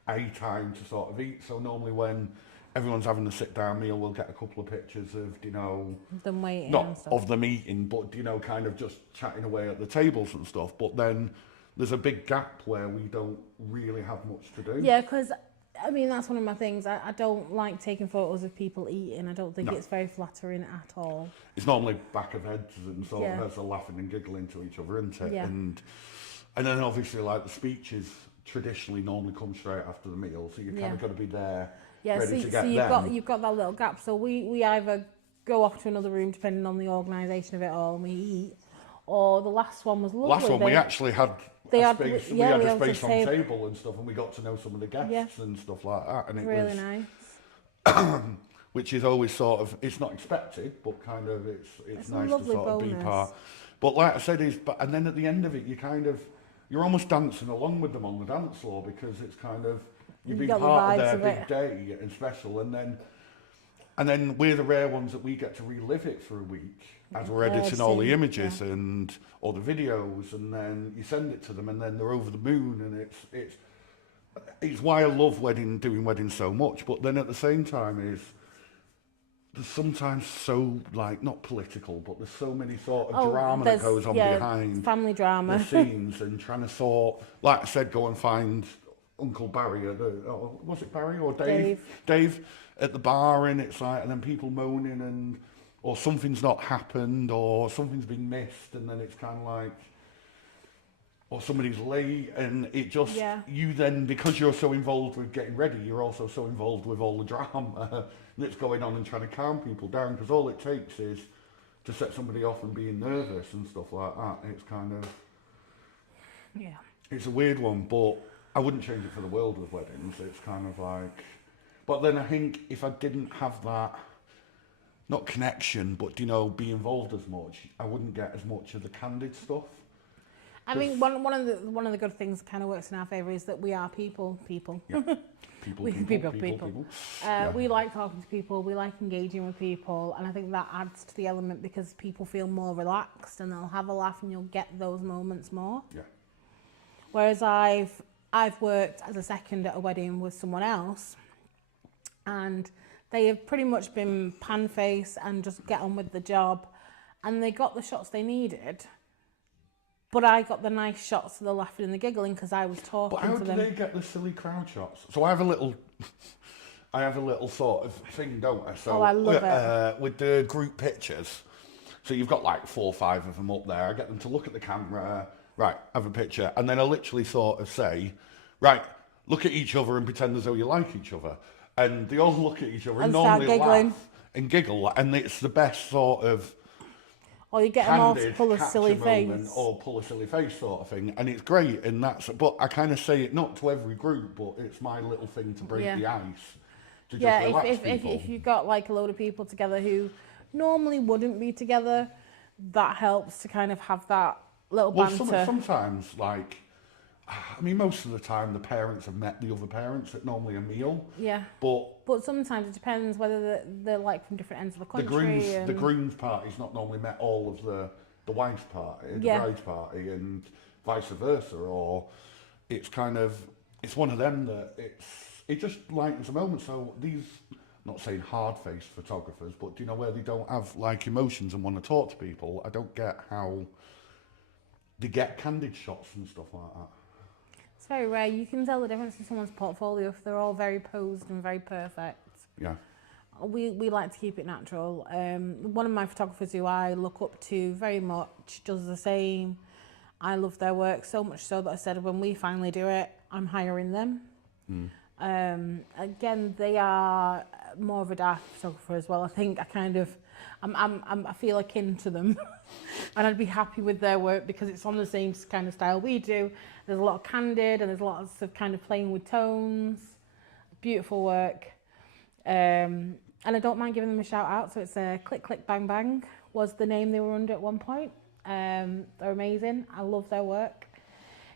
a time to sort of eat. So normally when everyone's having a sit-down meal, we'll get a couple of pictures of, them waiting, not of them eating, but, kind of just chatting away at the tables and stuff. But then there's a big gap where we don't really have much to do. Yeah, because... I mean, that's one of my things. I don't like taking photos of people eating. I don't think it's very flattering at all. It's normally back of heads and sort of heads are laughing and giggling to each other, isn't it? And then obviously, like, the speeches traditionally normally come straight after the meal, so you kind of got to be there ready to get them. You've got that little gap. So we either go off to another room, depending on the organisation of it all, and we eat, or the last one was lovely. Last one, we actually had... we had a space on table and stuff, and we got to know some of the guests and stuff like that, and it really was nice. Which is always sort of, it's not expected, but kind of it's nice to sort of be part. But like I said, and then at the end of it, you're almost dancing along with them on the dance floor, because it's kind of, you've been part of their big day and special, and And then we're the rare ones that we get to relive it for a week as we're editing all the images and all the videos, and then you send it to them, and then they're over the moon, and it's why I love doing weddings so much. But then at the same time there's sometimes so, like, not political, but there's so many sort of drama that goes on behind family drama, the scenes, and trying to sort, like I said, go and find Uncle Barry was it Barry or Dave at the bar, and it's like, and then people moaning, or something's not happened, or something's been missed, and then it's kind of like, or somebody's late, and it just, you then, because you're so involved with getting ready, you're also so involved with all the drama that's going on and trying to calm people down, because all it takes is to set somebody off and being nervous and stuff like that. It's kind of, it's a weird one, but I wouldn't change it for the world with weddings. It's kind of like, but then I think if I didn't have that, not connection, but, you know, be involved as much, I wouldn't get as much of the candid stuff. I mean, one of the good things that kind of works in our favour is that we are people. Yeah. People. We like talking to people, we like engaging with people, and I think that adds to the element, because people feel more relaxed and they'll have a laugh and you'll get those moments more. Yeah. Whereas I've worked as a second at a wedding with someone else, and they have pretty much been pan-face and just get on with the job, and they got the shots they needed. But I got the nice shots of the laughing and the giggling because I was talking to them. But how do they get the silly crowd shots? So I have a little sort of thing, don't I? So I love it. With the group pictures, so you've got like 4 or 5 of them up there. I get them to look at the camera, right, have a picture, and then I literally sort of say, right, look at each other and pretend as though you like each other. And they all look at each other and normally laugh and giggle, and it's the best sort of, or you get them all to pull a silly face. Or pull a silly face sort of thing. And it's great. And but I kind of say it not to every group, but it's my little thing to break the ice. To just relax people. If you've got like a load of people together who normally wouldn't be together, that helps to kind of have that little banter. Well, sometimes, like, I mean, most of the time the parents have met the other parents at normally a meal. Yeah. But sometimes it depends whether they're like from different ends of the country. The groom's party's not normally met all of the wife's party, the bride's party, and vice versa. Or it's kind of, it's one of them that it just lightens a moment. So these, not saying hard-faced photographers, but you know, where they don't have like emotions and want to talk to people, I don't get how they get candid shots and stuff like that. It's very rare. You can tell the difference in someone's portfolio if they're all very posed and very perfect. Yeah. We like to keep it natural. One of my photographers who I look up to very much does the same. I love their work so much so that I said when we finally do it, I'm hiring them. Again, they are more of a dark photographer as well. I think I feel akin to them, and I'd be happy with their work because it's on the same kind of style we do. There's a lot of candid and there's lots of kind of playing with tones. Beautiful work, and I don't mind giving them a shout out. So it's Click Click Bang Bang was the name they were under at one point. They're amazing. I love their work.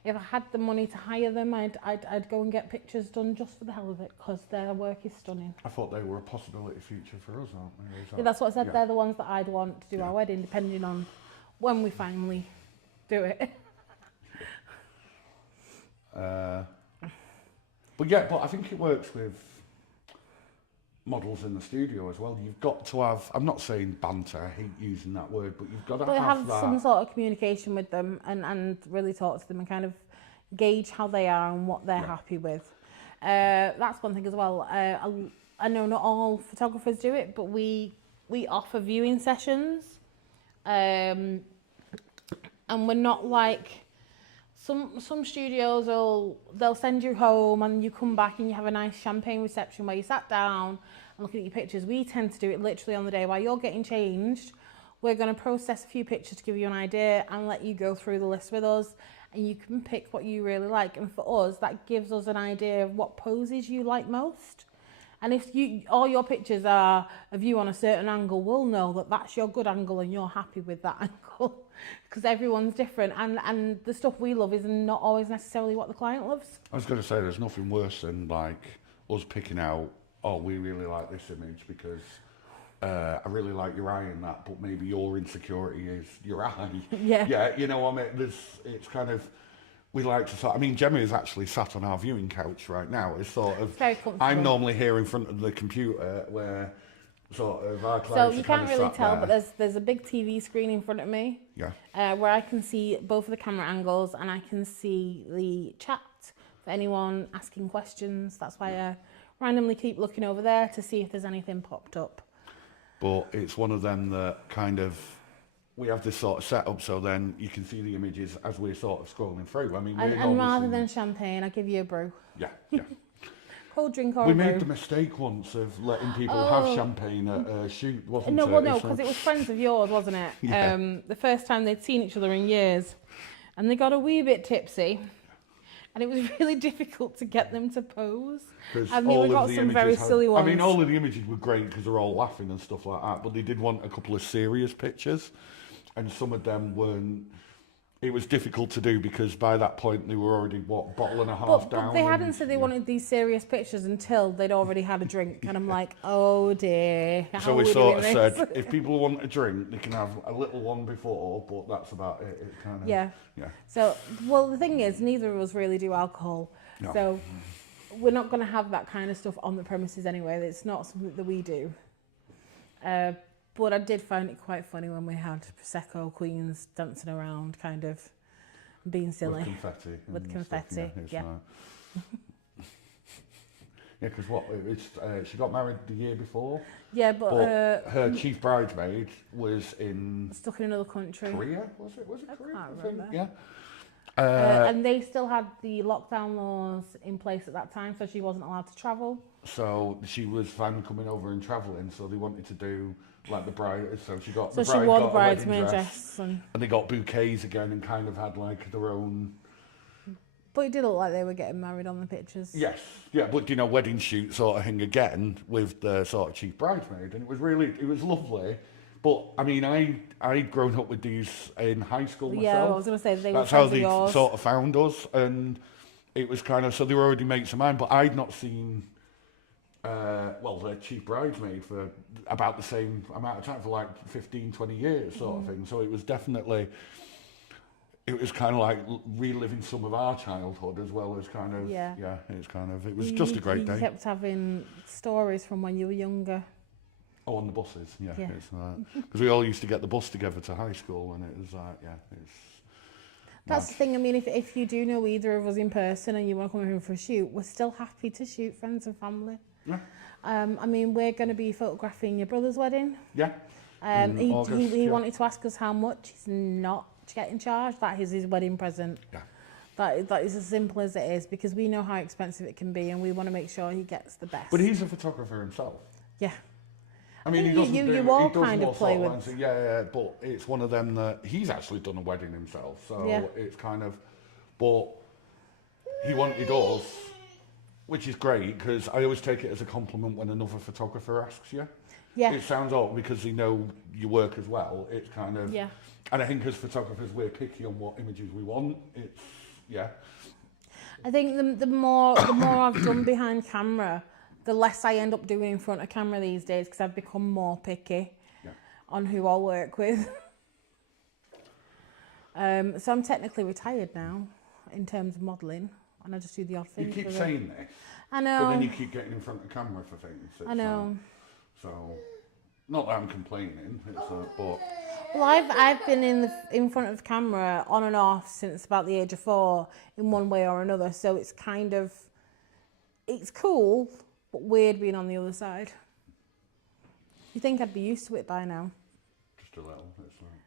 If I had the money to hire them, I'd go and get pictures done just for the hell of it because their work is stunning. I thought they were a possibility future for us, aren't they? Yeah, that's what I said. Yeah. They're the ones that I'd want to do our wedding, depending on when we finally do it. But I think it works with models in the studio as well. You've got to have, I'm not saying banter, I hate using that word, but you've got to have that. Some sort of communication with them and really talk to them and kind of gauge how they are and what they're happy with. That's one thing as well. I know not all photographers do it, but we offer viewing sessions. And we're not like, some studios they'll send you home and you come back and you have a nice champagne reception where you sat down and looking at your pictures. We tend to do it literally on the day while you're getting changed. We're going to process a few pictures to give you an idea and let you go through the list with us, and you can pick what you really like. And for us, that gives us an idea of what poses you like most. And if all your pictures are of you on a certain angle, we'll know that that's your good angle and you're happy with that angle. Because everyone's different, and the stuff we love is not always necessarily what the client loves. I was going to say there's nothing worse than like us picking out, oh, we really like this image because I really like your eye in that, but maybe your insecurity is your eye. Yeah. Yeah, you know what I mean? It's kind of, we like to sort. I mean, Gemma is actually sat on our viewing couch right now. It's sort of, It's very comfortable. I'm normally here in front of the computer where sort of our So clients you are kind can't of really sat tell, there. but there's a big TV screen in front of me. Yeah. Where I can see both of the camera angles and I can see the chat for anyone asking questions. That's why I randomly keep looking over there to see if there's anything popped up. But it's one of them that kind of, we have this sort of setup so then you can see the images as we're sort of scrolling through. I mean, And rather than champagne, I give you a brew. Yeah. Cold drink or We a brew. made the mistake once of letting people have champagne at a shoot, wasn't it? No, because it was friends of yours, wasn't it? Yeah. The first time they'd seen each other in years. And they got a wee bit tipsy. And it was really difficult to get them to pose. I mean, we got some very silly ones. I mean, all of the images were great because they're all laughing and stuff like that, but they did want a couple of serious pictures. And some of them weren't. It was difficult to do because by that point they were already, bottle and a half down. But they hadn't said they wanted these serious pictures until they'd already had a drink. And I'm like, oh dear. So we sort of said, if people want a drink, they can have a little one before, but that's about it. It kind of, yeah. So, well, the thing is, neither of us really do alcohol. No. So we're not going to have that kind of stuff on the premises anyway. It's not something that we do. But I did find it quite funny when we had Prosecco queens dancing around, kind of being silly. With confetti. With confetti, yeah. Yeah, because she got married the year before. Yeah, but her chief bridesmaid was stuck in another country. Korea, was it? I Korea? can't remember. Yeah. And they still had the lockdown laws in place at that time, so she wasn't allowed to travel. So she was finally coming over and travelling, so they wanted to do like the bride. So she got. So she wore the bridesmaid dress, and they got bouquets again, and kind of had like their own. But it did look like they were getting married on the pictures. Yes, yeah, but you know, wedding shoot sort of thing again with the sort of chief bridesmaid, and it was lovely. But I mean, I'd grown up with these in high school myself. Yeah, I was going to say that's how they sort of found us, and it was kind of so they were already mates of mine. But I'd not seen, the chief bridesmaid for about the same amount of time, for like 15, 20 years, sort of thing. So it was definitely. It was kind of like reliving some of our childhood as well as kind of, it was just a great day. You kept having stories from when you were younger. Oh, on the buses, yeah. It's because we all used to get the bus together to high school, and it was like, it's. That's the thing. I mean, if you do know either of us in person and you want to come over for a shoot, we're still happy to shoot friends and family. Yeah. I mean, we're going to be photographing your brother's wedding. Yeah. He wanted to ask us how much. He's not getting charged. That is his wedding present. Yeah. That is as simple as it is, because we know how expensive it can be, and we want to make sure he gets the best. But he's a photographer himself. Yeah. I mean, you all kind of play with. Yeah, but it's one of them that he's actually done a wedding himself, so it's kind of. But he wanted us, which is great, because I always take it as a compliment when another photographer asks you. Yeah. It sounds odd because they know your work as well. It's kind of. Yeah. And I think as photographers, we're picky on what images we want. It's I think the more I've done behind camera, the less I end up doing in front of camera these days, because I've become more picky on who I'll work with. So I'm technically retired now in terms of modelling, and I just do the odd thing. You keep saying this. I know. But then you keep getting in front of camera for things. I know. So, not that I'm complaining, but. Well, I've been in front of camera on and off since about the age of 4 in one way or another. So it's kind of, it's cool, but weird being on the other side. You think I'd be used to it by now? Just a little.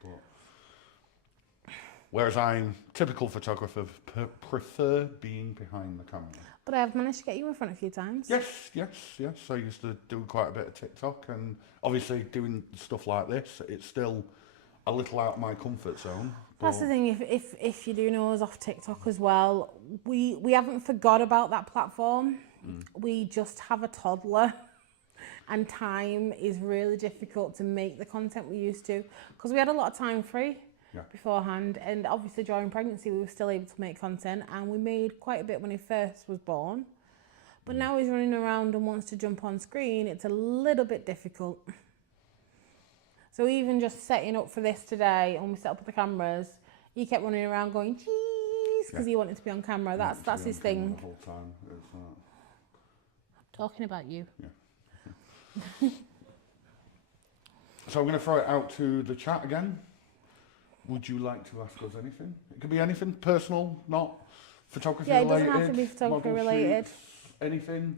But whereas I'm typical photographer, prefer being behind the camera. But I have managed to get you in front a few times. Yes. I used to do quite a bit of TikTok, and obviously doing stuff like this, it's still a little out of my comfort zone. That's the thing, if you do know us off TikTok as well, we haven't forgot about that platform. We just have a toddler, and time is really difficult to make the content we used to, because we had a lot of time free beforehand, and obviously during pregnancy we were still able to make content, and we made quite a bit when he first was born. But now he's running around and wants to jump on screen, it's a little bit difficult. So even just setting up for this today, and we set up the cameras, he kept running around going, cheese, because he wanted to be on camera. That's his thing. The whole time. Talking about you. Yeah. So I'm going to throw it out to the chat again. Would you like to ask us anything? It could be anything, personal, not photography related. Yeah, it doesn't have to be photography related. Shoots, anything.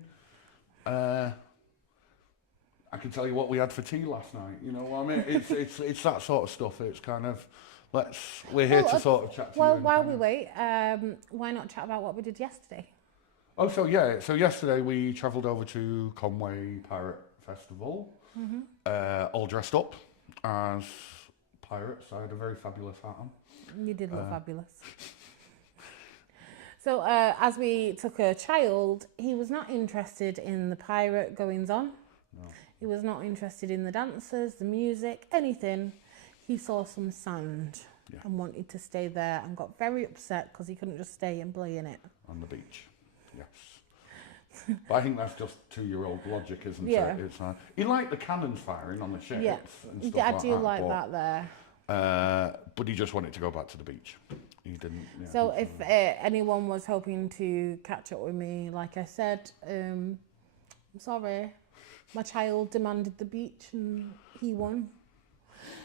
I can tell you what we had for tea last night. You know what I mean? It's that sort of stuff. It's kind of we're here to sort of chat to you. Well, while we wait, why not chat about what we did yesterday? Oh, so yesterday we travelled over to Conway Pirate Festival, all dressed up as pirates. I had a very fabulous hat on. You did look fabulous. So as we took a child, he was not interested in the pirate goings-on. No. He was not interested in the dancers, the music, anything. He saw some sand and wanted to stay there and got very upset because he couldn't just stay and play in it. On the beach, yes. But I think that's just 2-year-old logic, isn't it? It's, he liked the cannons firing on the ships and stuff I do like that there. But he just wanted to go back to the beach. He didn't. Yeah, so if anyone was hoping to catch up with me, like I said, I'm sorry. My child demanded the beach and he won.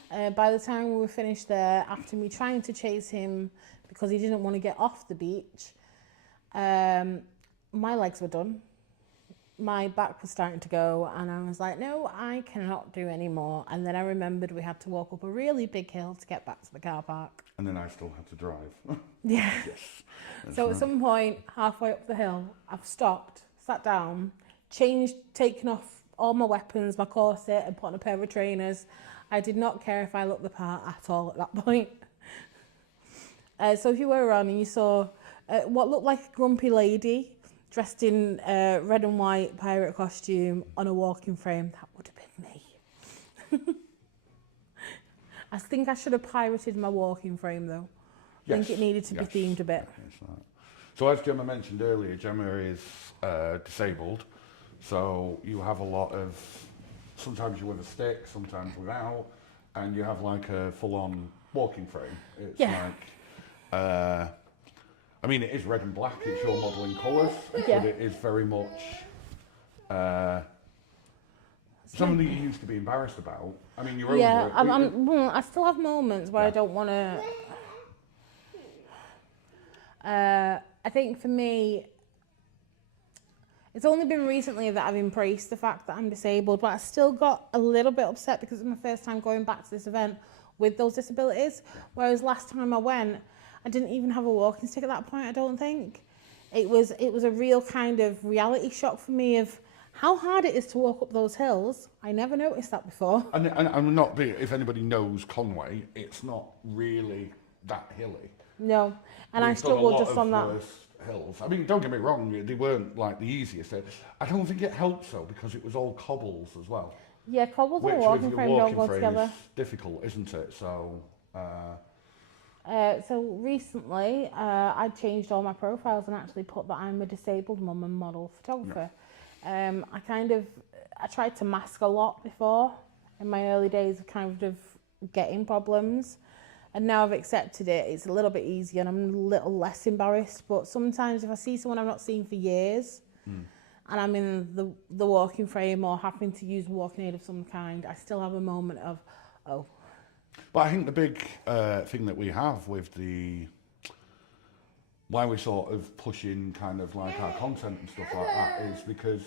By the time we were finished there, after me trying to chase him because he didn't want to get off the beach, my legs were done. My back was starting to go and I was like, no, I cannot do any more. And then I remembered we had to walk up a really big hill to get back to the car park. And then I still had to drive. Yeah. Yes. So at some point, halfway up the hill, I've stopped, sat down, changed, taken off all my weapons, my corset, and put on a pair of trainers. I did not care if I looked the part at all at that point. So if you were around and you saw what looked like a grumpy lady dressed in red and white pirate costume on a walking frame, that would have been me. I think I should have pirated my walking frame though. I think it needed to be themed a bit. So as Gemma mentioned earlier, Gemma is disabled, so you have a lot of, sometimes you're with a stick, sometimes without, and you have like a full-on walking frame. It's like, I mean, it is red and black, it's your modelling colours, but it is very much something that you used to be embarrassed about. I mean, you're over it. I still have moments where I don't want to... I think for me, it's only been recently that I've embraced the fact that I'm disabled, but I still got a little bit upset because it's my first time going back to this event with those disabilities, whereas last time I went, I didn't even have a walking stick at that point, I don't think. It was a real kind of reality shock for me of how hard it is to walk up those hills. I never noticed that before. And I'm not, if anybody knows Conway, it's not really that hilly. No, and I struggled just on that. Hills. I mean, don't get me wrong, they weren't like the easiest. I don't think it helped though because it was all cobbles as well. Yeah, cobbles and walking frame don't go together. Is difficult, isn't it? So. So recently, I changed all my profiles and actually put that I'm a disabled mum and model photographer. I tried to mask a lot before in my early days of kind of getting problems. And now I've accepted it, it's a little bit easier and I'm a little less embarrassed. But sometimes if I see someone I've not seen for years and I'm in the walking frame or having to use walking aid of some kind, I still have a moment of, oh. But I think the big thing that we have with why we're sort of pushing kind of like our content and stuff like that is because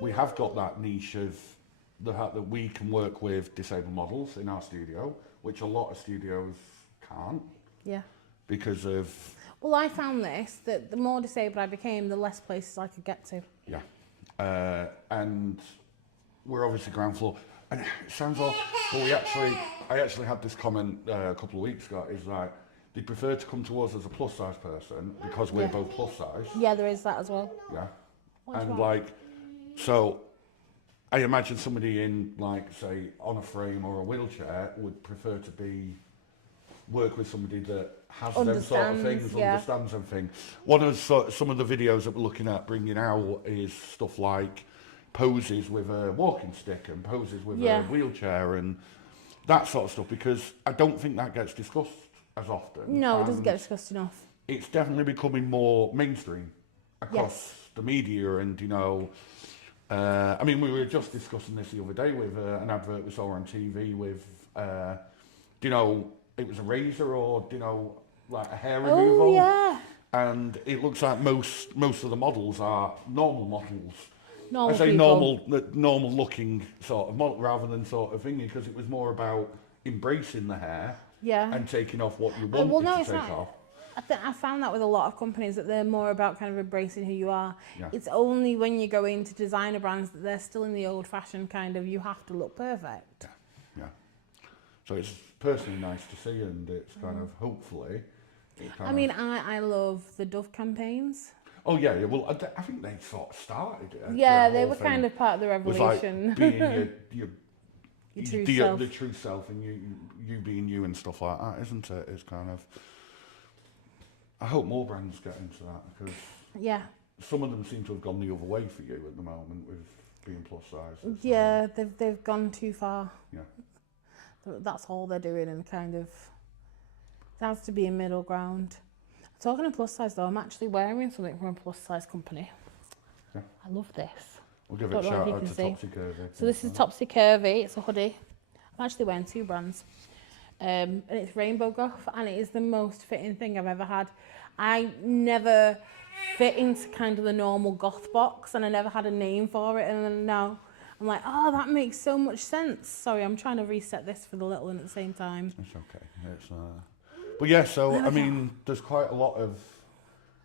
we have got that niche of the fact that we can work with disabled models in our studio, which a lot of studios can't. Yeah. Because of... Well, I found this, that the more disabled I became, the less places I could get to. Yeah. And we're obviously ground floor. And it sounds odd, but I actually had this comment a couple of weeks ago, is like, they prefer to come to us as a plus size person because we're both plus size. Yeah, there is that as well. Yeah. And like, so I imagine somebody in like, say, on a frame or a wheelchair would prefer to work with somebody that has them sort of things, understands everything. One of some of the videos that we're looking at bringing out is stuff like poses with a walking stick and poses with a wheelchair, and that sort of stuff, because I don't think that gets discussed as often. No, it doesn't get discussed enough. It's definitely becoming more mainstream across the media, and I mean, we were just discussing this the other day with an advert we saw on TV with, it was a razor or like a hair removal. Oh yeah. And it looks like most of the models are normal models. Normal I say people. normal looking sort of model rather than sort of thingy, because it was more about embracing the hair and taking off what you wanted to take off. I found that with a lot of companies, that they're more about kind of embracing who you are. Yeah. It's only when you go into designer brands that they're still in the old-fashioned kind of, you have to look perfect. Yeah. So it's personally nice to see, and it's kind of, hopefully... I love the Dove campaigns. Oh yeah, well, I think they sort of started it. Yeah, they were kind of part of the revolution. It was like being your the true self, and you being you and stuff like that, isn't it? It's kind of... I hope more brands get into that, because some of them seem to have gone the other way for you at the moment with being plus size. Yeah, they've gone too far. Yeah. That's all they're doing, and kind of there has to be a middle ground. Talking of plus size though, I'm actually wearing something from a plus size company. Yeah. I love this. We'll give it a shout out to Topsy Curvy. So this is Topsy Curvy. It's a hoodie. I'm actually wearing two brands. And it's rainbow goth, and it is the most fitting thing I've ever had. I never fit into kind of the normal goth box, and I never had a name for it, and then now I'm like, oh, that makes so much sense. Sorry, I'm trying to reset this for the little one at the same time. It's okay. But yeah, so I mean, there's quite a lot of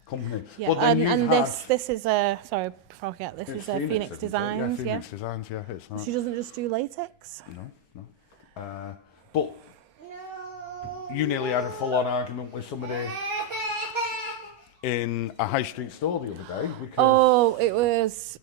companies. Yeah, well, and this is sorry, before I forget, this is Phoenix Designs. Yeah, Phoenix Designs. Yeah, it's She doesn't just do latex. No. But you nearly had a full-on argument with somebody in a high street store the other day. Oh, it was,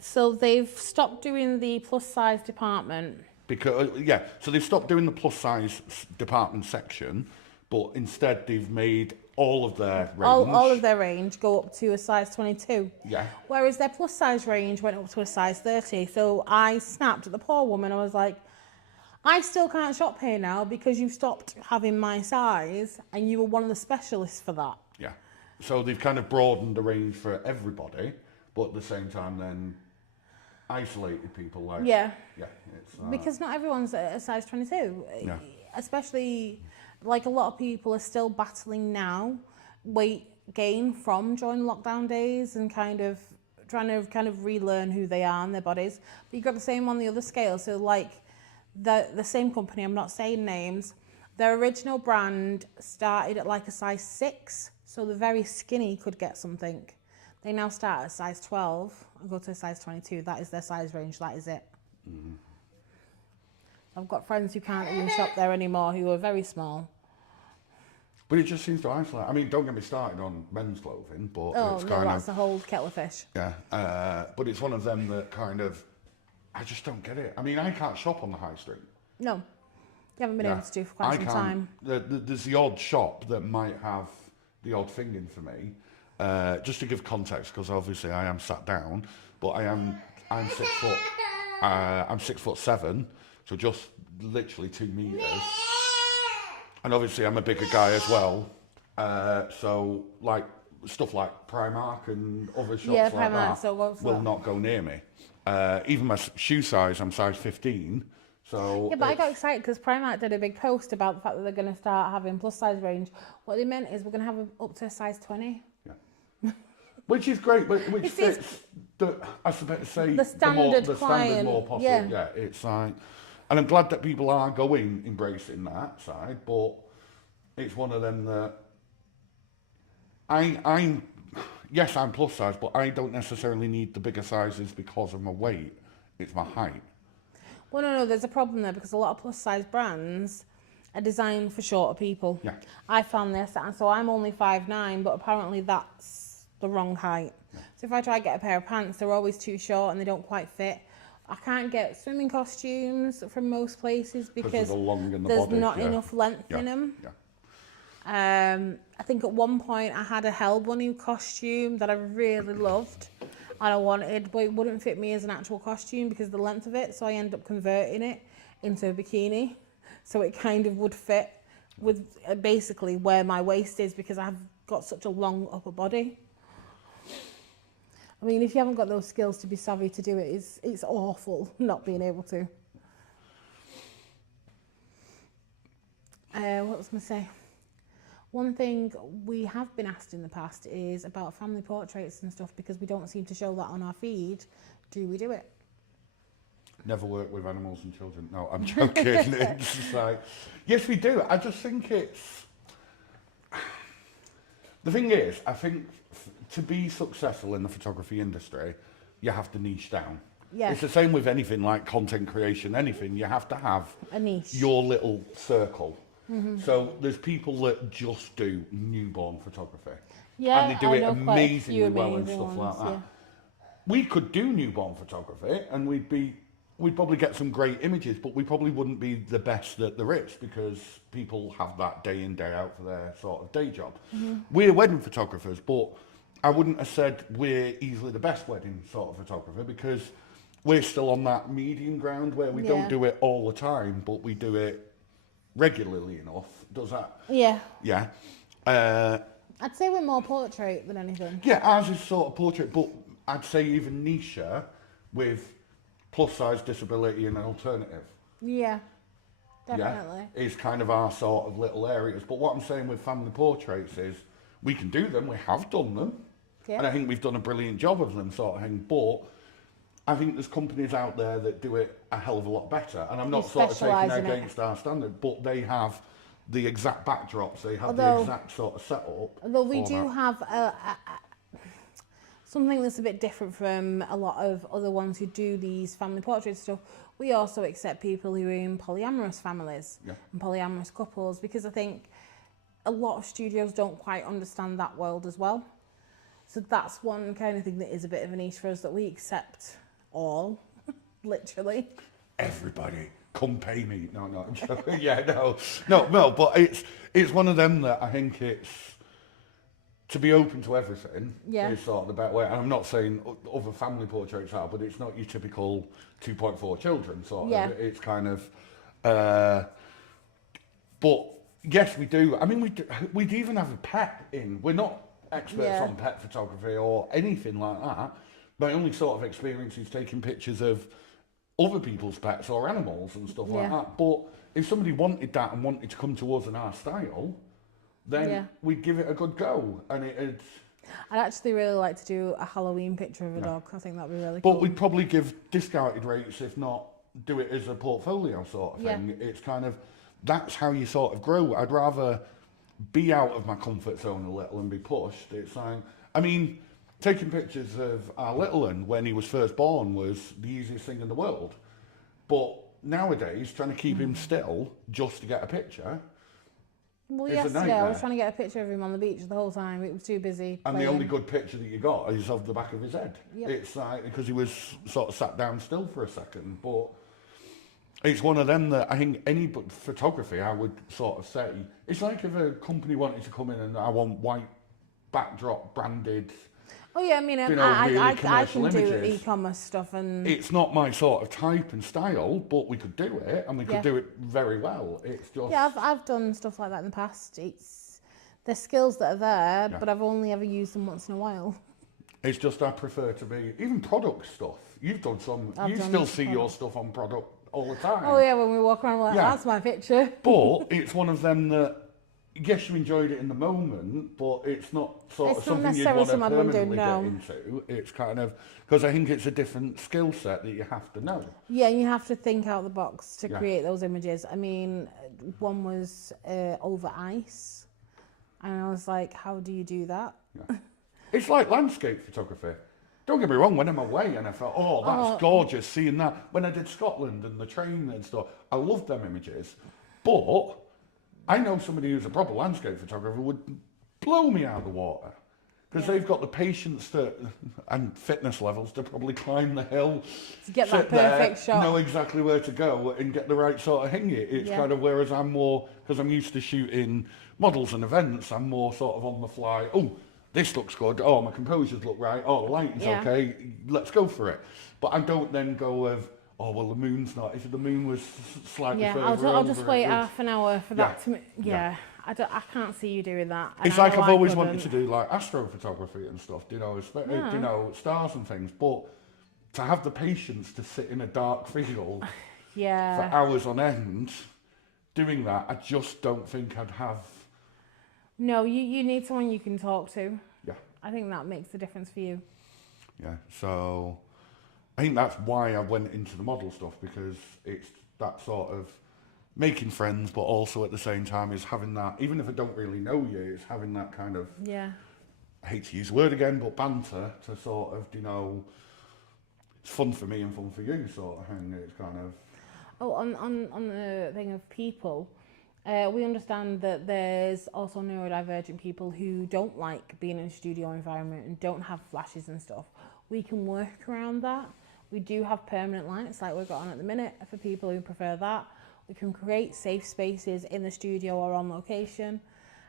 so they've stopped doing the plus size department. So they've stopped doing the plus size department section, but instead they've made all of their range. All of their range go up to a size 22. Yeah. Whereas their plus size range went up to a size 30. So I snapped at the poor woman. I was like, I still can't shop here now because you stopped having my size, and you were one of the specialists for that. Yeah. So they've kind of broadened the range for everybody, but at the same time then isolated people like... Yeah. Yeah. Because not everyone's a size 22. Yeah. Especially, like, a lot of people are still battling now weight gain from during lockdown days, and kind of trying to relearn who they are and their bodies. But you've got the same on the other scale. So, like, the same company, I'm not saying names, their original brand started at like a size 6, so the very skinny could get something. They now start at size 12 and go to a size 22. That is their size range, that is it. Mm-hmm. I've got friends who can't even shop there anymore, who are very small. But it just seems to isolate. I mean, don't get me started on men's clothing, but it's that's a whole kettle of fish. Yeah, but it's one of them that kind of, I just don't get it. I mean, I can't shop on the high street. No, you haven't been able to do for quite some time. There's the odd shop that might have the odd thing in for me. Just to give context, because obviously I am sat down, but I'm 6 foot. I'm 6'7", so just literally 2 meters. And obviously I'm a bigger guy as well. So like stuff like Primark and other shops like that will not go near me. Even my shoe size, I'm size 15. So yeah, but I got excited because Primark did a big post about the fact that they're going to start having plus size range. What they meant is we're going to have up to a size 20. Yeah. Which is great, which fits I suppose to say the standard standard more possible. Yeah, it's like, and I'm glad that people are embracing that side, but it's one of them that I'm plus size, but I don't necessarily need the bigger sizes because of my weight. It's my height. Well, no, there's a problem there because a lot of plus size brands are designed for shorter people. Yeah. I found this, and so I'm only 5'9", but apparently that's the wrong height. Yeah. So if I try to get a pair of pants, they're always too short and they don't quite fit. I can't get swimming costumes from most places because there's not enough length in them. Yeah. I think at one point I had a Hell Bunny costume that I really loved and I wanted, but it wouldn't fit me as an actual costume because of the length of it, so I ended up converting it into a bikini. so it kind of would fit with basically where my waist is, because I've got such a long upper body. I mean, if you haven't got those skills to be savvy to do it, it's awful not being able to. What was I going to say? One thing we have been asked in the past is about family portraits and stuff, because we don't seem to show that on our feed. Do we do it? Never work with animals and children. No, I'm joking. It's just like, yes, we do. I just think it's... The thing is, I think to be successful in the photography industry, you have to niche down. Yeah. It's the same with anything like content creation, anything. You have to have a niche, your little circle. So there's people that just do newborn photography. Yeah, and they do it amazingly well and amazing stuff ones, like that. yeah. We could do newborn photography and we'd probably get some great images, but we probably wouldn't be the best that there is, because people have that day in, day out for their sort of day job. We're wedding photographers, but I wouldn't have said we're easily the best wedding sort of photographer, because we're still on that medium ground where we don't do it all the time, but we do it regularly enough. Does that? Yeah. Yeah. I'd say we're more portrait than anything. Yeah, ours is sort of portrait, but I'd say even nicher with plus size disability and an alternative. Yeah, definitely. Yeah, is kind of our sort of little areas. But what I'm saying with family portraits is we can do them, we have done them, and I think we've done a brilliant job of them sort of thing. But I think there's companies out there that do it a hell of a lot better, and I'm not sort of taking it against our standard, but they have the exact backdrops, they have the exact sort of setup. Although we do have something that's a bit different from a lot of other ones who do these family portrait stuff. We also accept people who are in polyamorous families and polyamorous couples, because I think a lot of studios don't quite understand that world as well. So that's one kind of thing that is a bit of a niche for us, that we accept all, literally. Everybody, come pay me. No, I'm joking. No, but it's one of them that I think it's, to be open to everything is sort of the better way. And I'm not saying other family portraits are, but it's not your typical 2.4 children sort of. It's kind of, but yes, we do. I mean, we'd even have a pet in. We're not experts on pet photography or anything like that. My only sort of experience is taking pictures of other people's pets or animals and stuff like that. But if somebody wanted that and wanted to come to us in our style, then we'd give it a good go. And I'd actually really like to do a Halloween picture of a dog. I think that'd be really cool. But we'd probably give discounted rates, if not do it as a portfolio sort of thing. It's kind of, that's how you sort of grow. I'd rather be out of my comfort zone a little and be pushed. It's like, I mean, taking pictures of our little one when he was first born was the easiest thing in the world. But nowadays, trying to keep him still just to get a picture. Well, yesterday I was trying to get a picture of him on the beach the whole time. It was too busy. And the only good picture that you got is of the back of his head. It's like, because he was sort of sat down still for a second. But it's one of them that I think any photography, I would sort of say, it's like if a company wanted to come in and I want white backdrop branded. Oh yeah, I mean, really I can images. do e-commerce stuff, and it's not my sort of type and style, but we could do it, and we could do it very well. It's just I've done stuff like that in the past. There's skills that are there, but I've only ever used them once in a while. It's just I prefer to be even product stuff. You've done some. You still see your stuff on product all the time. Oh yeah, when we walk around, we're like, that's my picture. But it's one of them that. Yes, you enjoyed it in the moment, but it's not sort of something you'd want to permanently get into. It's kind of, because I think it's a different skill set that you have to know. Yeah, you have to think out the box to create those images. I mean, one was over ice, and I was like, how do you do that? Yeah. It's like landscape photography. Don't get me wrong, when I'm away and I thought, oh, that's gorgeous, seeing that. When I did Scotland and the train and stuff, I loved them images, but I know somebody who's a proper landscape photographer would blow me out of the water, because they've got the patience and fitness levels to probably climb the hill, to get that perfect shot, know exactly where to go and get the right sort of thing. It's kind of, whereas I'm more, because I'm used to shooting models and events, I'm more sort of on the fly. Oh, this looks good. Oh, my composures look right. Oh, the lighting's okay. Let's go for it. But I don't then go of, oh well, the moon's not. If the moon was slightly Yeah, further I'll just over, wait it would- half an hour for Yeah, that to. yeah. I can't see you doing that. And It's I like know I've I always couldn't. wanted to do like astrophotography and stuff, you know, Yeah. you know, stars and things, but to have the patience to sit in a dark field Yeah. for hours on end doing that, I just don't think I'd have. No, you need someone you can talk to. Yeah. I think that makes the difference for you. Yeah, so I think that's why I went into the model stuff, because it's that sort of making friends, but also at the same time is having that, even if I don't really know you, it's having that kind of, Yeah. I hate to use the word again, but banter to sort of, you know, it's fun for me and fun for you sort of thing. It's kind of... Oh, on the thing of people, we understand that there's also neurodivergent people who don't like being in a studio environment and don't have flashes and stuff. We can work around that. We do have permanent lights like we've got on at the minute for people who prefer that. We can create safe spaces in the studio or on location.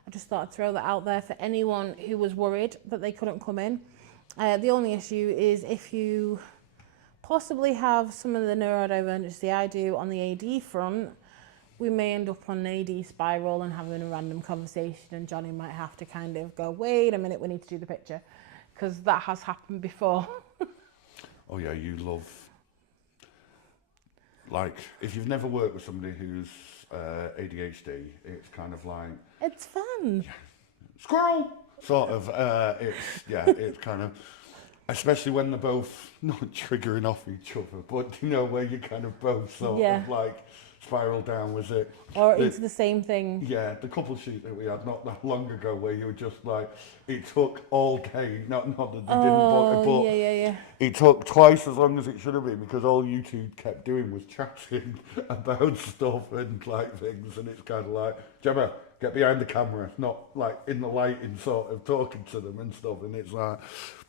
I just thought I'd throw that out there for anyone who was worried that they couldn't come in. The only issue is if you possibly have some of the neurodivergency I do on the AD front, we may end up on an AD spiral and having a random conversation, and Johnny might have to kind of go, wait a minute, we need to do the picture, because that has happened before. Oh yeah, you love... Like, if you've never worked with somebody who's ADHD, it's kind of like... It's fun. Squirrel! Sort of, it's kind of... Especially when they're both not triggering off each other, but, you know, where you kind of both sort of, like, spiral down, was it? Or into the same thing. Yeah, the couple shoot that we had not that long ago, where you were just like, it took all day, not that they didn't, but yeah. it took twice as long as it should have been, because all you two kept doing was chatting about stuff and like things, and it's kind of like, Gemma, get behind the camera, not like in the lighting, sort of talking to them and stuff, and it's like,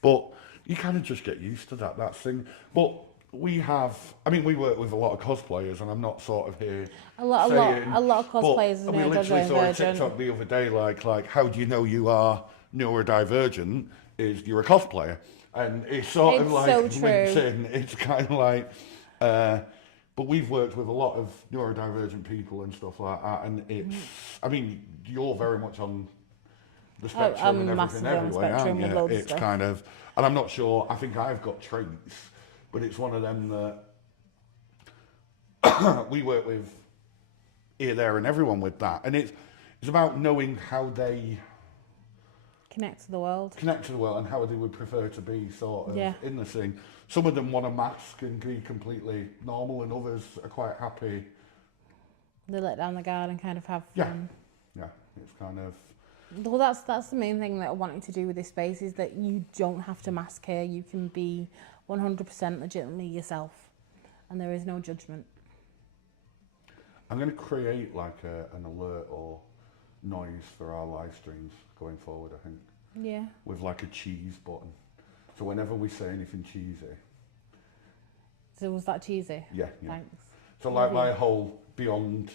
but you kind of just get used to that thing. But we have, I mean, we work with a lot of cosplayers, and I'm not sort of here a lot of cosplayers are we literally saw a neurodivergent. TikTok the other day, like how do you know you are neurodivergent? Is you're a cosplayer, and it's sort of like so true. LinkedIn. It's kind of like, but we've worked with a lot of neurodivergent people and stuff like that, and it's, I mean, you're very much on the spectrum and everything anyway, aren't you? It's kind of, and I'm not sure. I think I've got traits, but it's one of them that we work with here, there, and everyone with that, and it's about knowing how they connect to the world, and how they would prefer to be sort of in the scene. Some of them want a mask and be completely normal, and others are quite happy. They let down the guard and kind of have fun. Yeah, it's kind of... Well, that's the main thing that I wanted to do with this space, is that you don't have to mask here. You can be 100% legitimately yourself, and there is no judgment. I'm going to create like an alert or noise for our live streams going forward, I think. Yeah. With like a cheese button. So whenever we say anything cheesy. So was that cheesy? Yeah. Thanks. So like my whole Beyond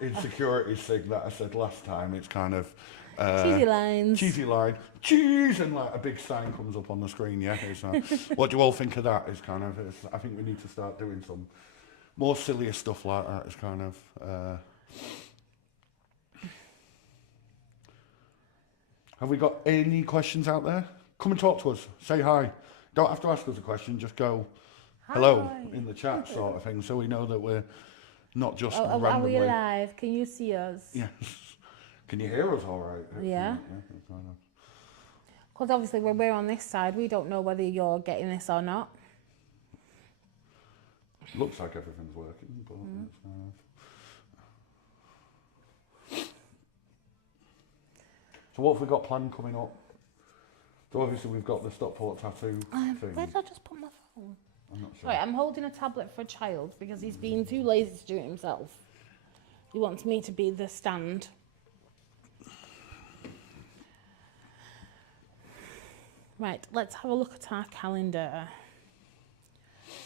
insecurities thing that I said last time, it's kind of... cheesy lines. Cheesy line. Cheese! And like a big sign comes up on the screen, yeah. It's, what do you all think of that? It's kind of... I think we need to start doing some more sillier stuff like that. It's kind of... Have we got any questions out there? Come and talk to us. Say hi. Don't have to ask us a question. Just go hello in the chat sort of thing, so we know that we're not just randomly... Are we alive? Can you see us? Yes. Can you hear us all right? Yeah. Because obviously when we're on this side, we don't know whether you're getting this or not. Looks like everything's working, but So what have we got planned coming up? So obviously we've got the Stockport tattoo thing. Where did I just put my phone? I'm not sure. Right, I'm holding a tablet for a child because he's being too lazy to do it himself. He wants me to be the stand. Right, let's have a look at our calendar.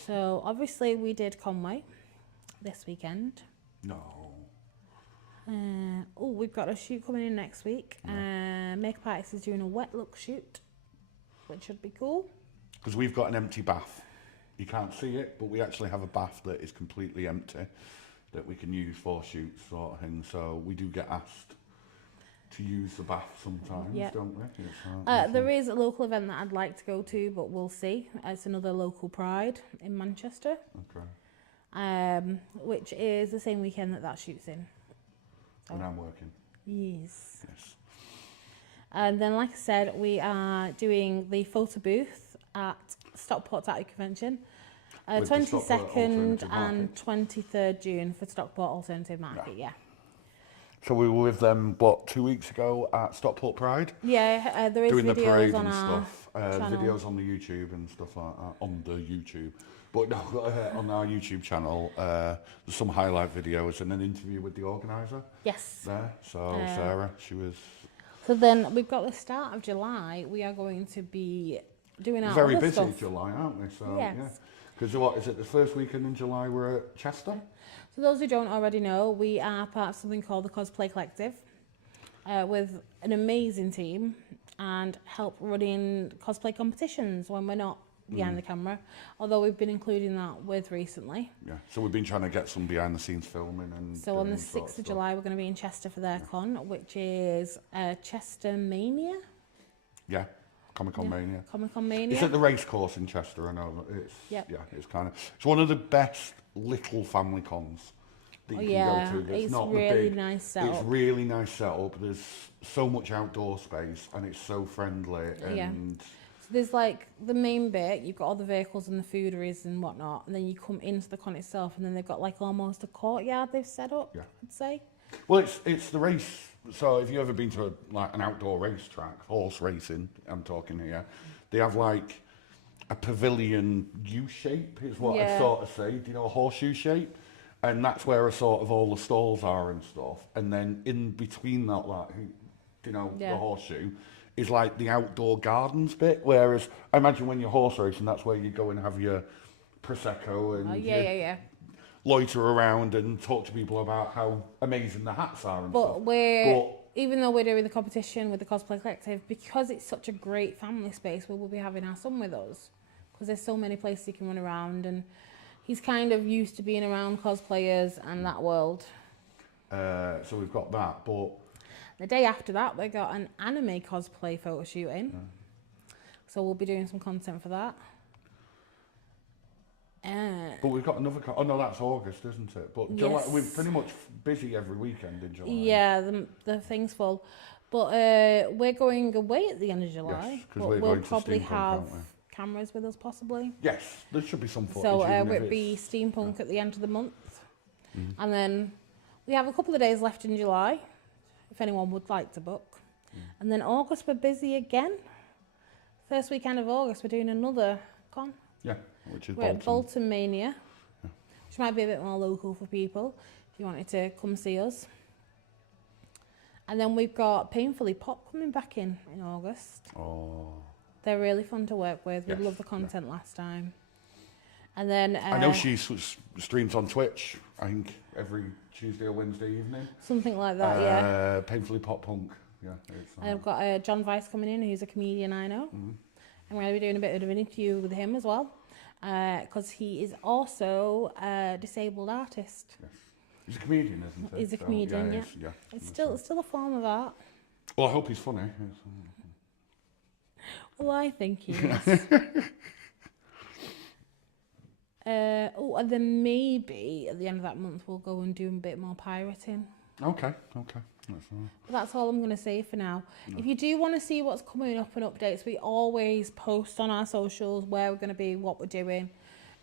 So obviously we did Conway this weekend. No. We've got a shoot coming in next week. Makeup Artist is doing a wet look shoot, which should be cool. Because we've got an empty bath you can't see it, but we actually have a bath that is completely empty that we can use for shoots sort of thing. So we do get asked to use the bath sometimes, don't we? There is a local event that I'd like to go to, but we'll see. It's another local pride in Manchester. Okay. Which is the same weekend that shoots in. So. And I'm working. Yes. Yes. And then, like I said, we are doing the photo booth at Stockport Tattoo Convention. 22nd and 23rd June for Stockport Alternative Market, So we were with them, 2 weeks ago at Stockport Pride? Yeah, there is doing videos the parade on and our stuff. channel. Videos on the YouTube and stuff like that, on the YouTube. But no, on our YouTube channel, there's some highlight videos and an interview with the organiser. Yes. There, so Sarah, she was... So then we've got the start of July. We are going to be doing our very other busy stuff. July, aren't we? So, yes. Yeah. Because what, is it the first weekend in July we're at Chester? For those who don't already know, we are part of something called the Cosplay Collective with an amazing team and help running cosplay competitions when we're not behind the camera, although we've been including that with recently. Yeah, so we've been trying to get some behind the scenes filming. And so on the 6th of July we're going to be in Chester for their con, which is Chester Mania. Yeah, Comic Con Mania. Comic Con Mania. It's at the race course in Chester, I know. It's, yeah, it's kind of, it's one of the best little family cons that you can go to. It's not really the big, nice setup. It's really nice setup. There's so much outdoor space and it's so friendly. And there's like the main bit, you've got all the vehicles and the fooderies and whatnot, and then you come into the con itself, and then they've got like almost a courtyard they've set up, I'd say. Well, it's the race. So if you've ever been to an outdoor race track, horse racing, I'm talking here, they have like a pavilion U shape is what I'd sort of say. Do you know, a horseshoe shape? And that's where a sort of all the stalls are and stuff. And then in between that, the horseshoe, is like the outdoor gardens bit, whereas I imagine when you're horse racing, that's where you go and have your Prosecco and loiter around and talk to people about how amazing the hats are and stuff. Even though we're doing the competition with the Cosplay Collective, because it's such a great family space, we will be having our son with us, because there's so many places he can run around, and he's kind of used to being around cosplayers and that world. So we've got that, but... The day after that, we got an anime cosplay photo shooting. So we'll be doing some content for that. But we've got another... Oh, no, that's August, isn't it? But July, we're pretty much busy every weekend in July. Yeah, the thing's full. But we're going away at the end of July. Yes, because we'll probably have cameras with us, possibly. Yes, there should be some footage. So it'll be steampunk at the end of the month. And then we have a couple of days left in July, if anyone would like to book. And then August, we're busy again. First weekend of August, we're doing another con. Yeah, which is We're at Bolton Mania, which might be a bit more local for people, if you wanted to come see us. And then we've got Painfully Pop coming back in August. Oh. They're really fun to work with. We loved the content last time. And then... I know she streams on Twitch, I think, every Tuesday or Wednesday evening. Something like that, Painfully Pop Punk. Yeah, I've got John Weiss coming in, who's a comedian I know. I'm going to be doing a bit of an interview with him as well, because he is also a disabled artist. Yes. He's a comedian, isn't he? He's a comedian, It's still a form of art. Well, I hope he's funny. Well, I think he is. And then maybe at the end of that month we'll go and do a bit more pirating. Okay. That's all I'm going to say for now. If you do want to see what's coming up and updates, we always post on our socials where we're going to be, what we're doing.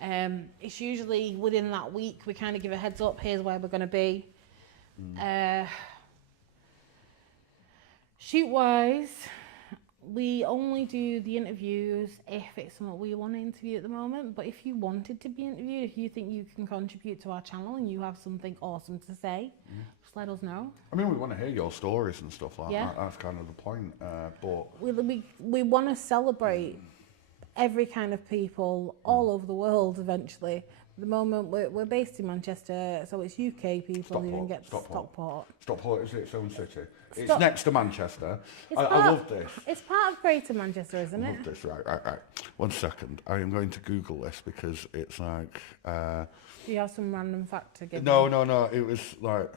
It's usually within that week we kind of give a heads up, here's where we're going to be. Shoot-wise, we only do the interviews if it's something we want to interview at the moment, but if you wanted to be interviewed, if you think you can contribute to our channel and you have something awesome to say, just let us know. I mean, we want to hear your stories and stuff like that. That's kind of the point. But we want to celebrate every kind of people all over the world eventually, At the moment, we're based in Manchester, so it's UK people who can get Stockport. Stockport is its own city. It's next to Manchester. I love this. It's part of Greater Manchester, isn't it? I love this. Right. 1 second. I am going to Google this because it's like... Do you have some random fact to give me? No. It was like...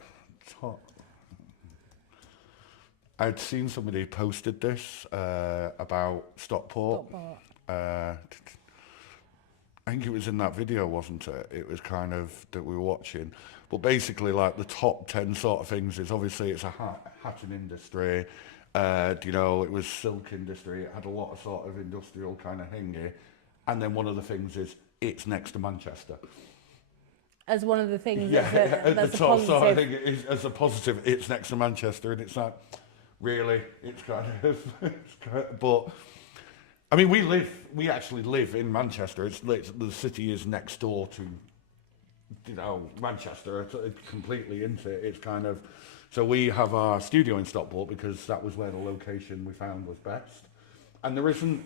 I'd seen somebody posted this about Stockport. I think it was in that video, wasn't it? It was kind of that we were watching. But basically, like the top 10 sort of things is obviously it's a hatching industry. You know, it was silk industry. It had a lot of sort of industrial kind of thingy. And then one of the things is it's next to Manchester. As one of the things that's the top sort of thing is as a positive, it's next to Manchester. And it's like, really? It's kind of, but... I mean, we actually live in Manchester. The city is next door to, you know, Manchester. It's completely into it. It's kind of, so we have our studio in Stockport because that was where the location we found was best. And there isn't,